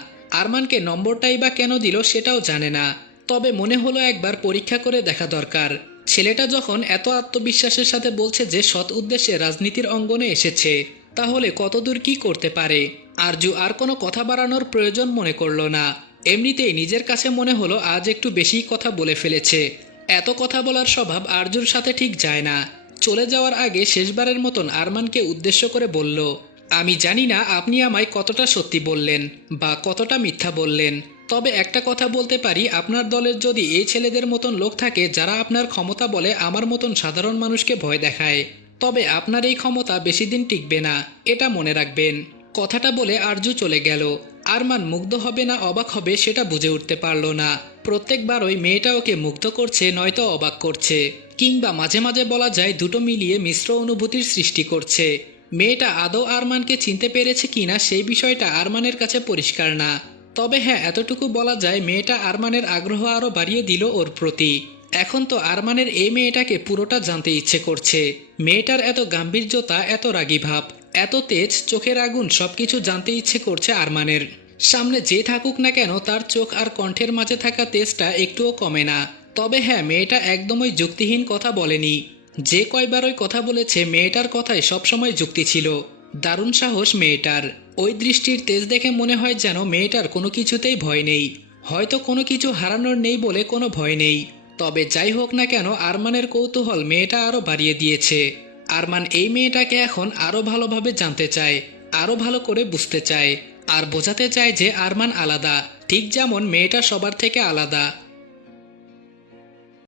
আরমানকে নম্বরটাই বা কেন দিল সেটাও জানে না। তবে মনে হলো একবার পরীক্ষা করে দেখা দরকার। ছেলেটা যখন এত আত্মবিশ্বাসের সাথে বলছে যে সৎ উদ্দেশ্যে রাজনীতির অঙ্গনে এসেছে, তাহলে কতদূর কি করতে পারে। আরজু আর কোনো কথা বাড়ানোর প্রয়োজন মনে করল না। এমনিতেই নিজের কাছে মনে হলো আজ একটু বেশিই কথা বলে ফেলেছে। এত কথা বলার স্বভাব আরজুর সাথে ঠিক যায় না। চলে যাওয়ার আগে শেষবারের মতন আরমানকে উদ্দেশ্য করে বলল, আমি জানি না আপনি আমায় কতটা সত্যি বললেন বা কতটা মিথ্যা বললেন, তবে একটা কথা বলতে পারি, আপনার দলের যদি এই ছেলেদের মতন লোক থাকে যারা আপনার ক্ষমতা বলে আমার মতন সাধারণ মানুষকে ভয় দেখায়, তবে আপনার এই ক্ষমতা বেশি দিন টিকবে না, এটা মনে রাখবেন। কথাটা বলে আরজু চলে গেল। আরমান মুগ্ধ হবে না অবাক হবে সেটা বুঝে উঠতে পারল না। প্রত্যেকবারই মেয়েটা ওকে মুগ্ধ করছে নয়তো অবাক করছে, কিংবা মাঝে মাঝে বলা যায় দুটো মিলিয়ে মিশ্র অনুভূতির সৃষ্টি করছে। মেয়েটা আদৌ আরমানকে চিনতে পেরেছে কিনা সেই বিষয়টা আরমানের কাছে পরিষ্কার না। তবে হ্যাঁ, এতটুকু বলা যায় মেয়েটা আরমানের আগ্রহ আরও বাড়িয়ে দিল ওর প্রতি। এখন তো আরমানের এই মেয়েটাকে পুরোটা জানতে ইচ্ছে করছে। মেয়েটার এত গাম্ভীর্যতা, এত রাগী ভাব, এত তেজ, চোখের আগুন, সবকিছু জানতে ইচ্ছে করছে আরমানের। সামনে যে থাকুক না কেন তার চোখ আর কণ্ঠের মাঝে থাকা তেজটা একটুও কমে না। তবে হ্যাঁ, মেয়েটা একদমই যুক্তিহীন কথা বলেনি। যে কয়বার ওই কথা বলেছে মেয়েটার কথায় সবসময় যুক্তি ছিল। দারুণ সাহস মেয়েটার। ওই দৃষ্টির তেজ দেখে মনে হয় যেন মেয়েটার কোনো কিছুতেই ভয় নেই। হয়তো কোনো কিছু হারানোর নেই বলে কোনো ভয় নেই। তবে যাই হোক না কেন, আরমানের কৌতূহল মেয়েটা আরও বাড়িয়ে দিয়েছে। আরমান এই মেয়েটাকে এখন আরও ভালোভাবে জানতে চায়, আরও ভালো করে বুঝতে চায়, আর বোঝাতে চায় যে আরমান আলাদা, ঠিক যেমন মেয়েটা সবার থেকে আলাদা।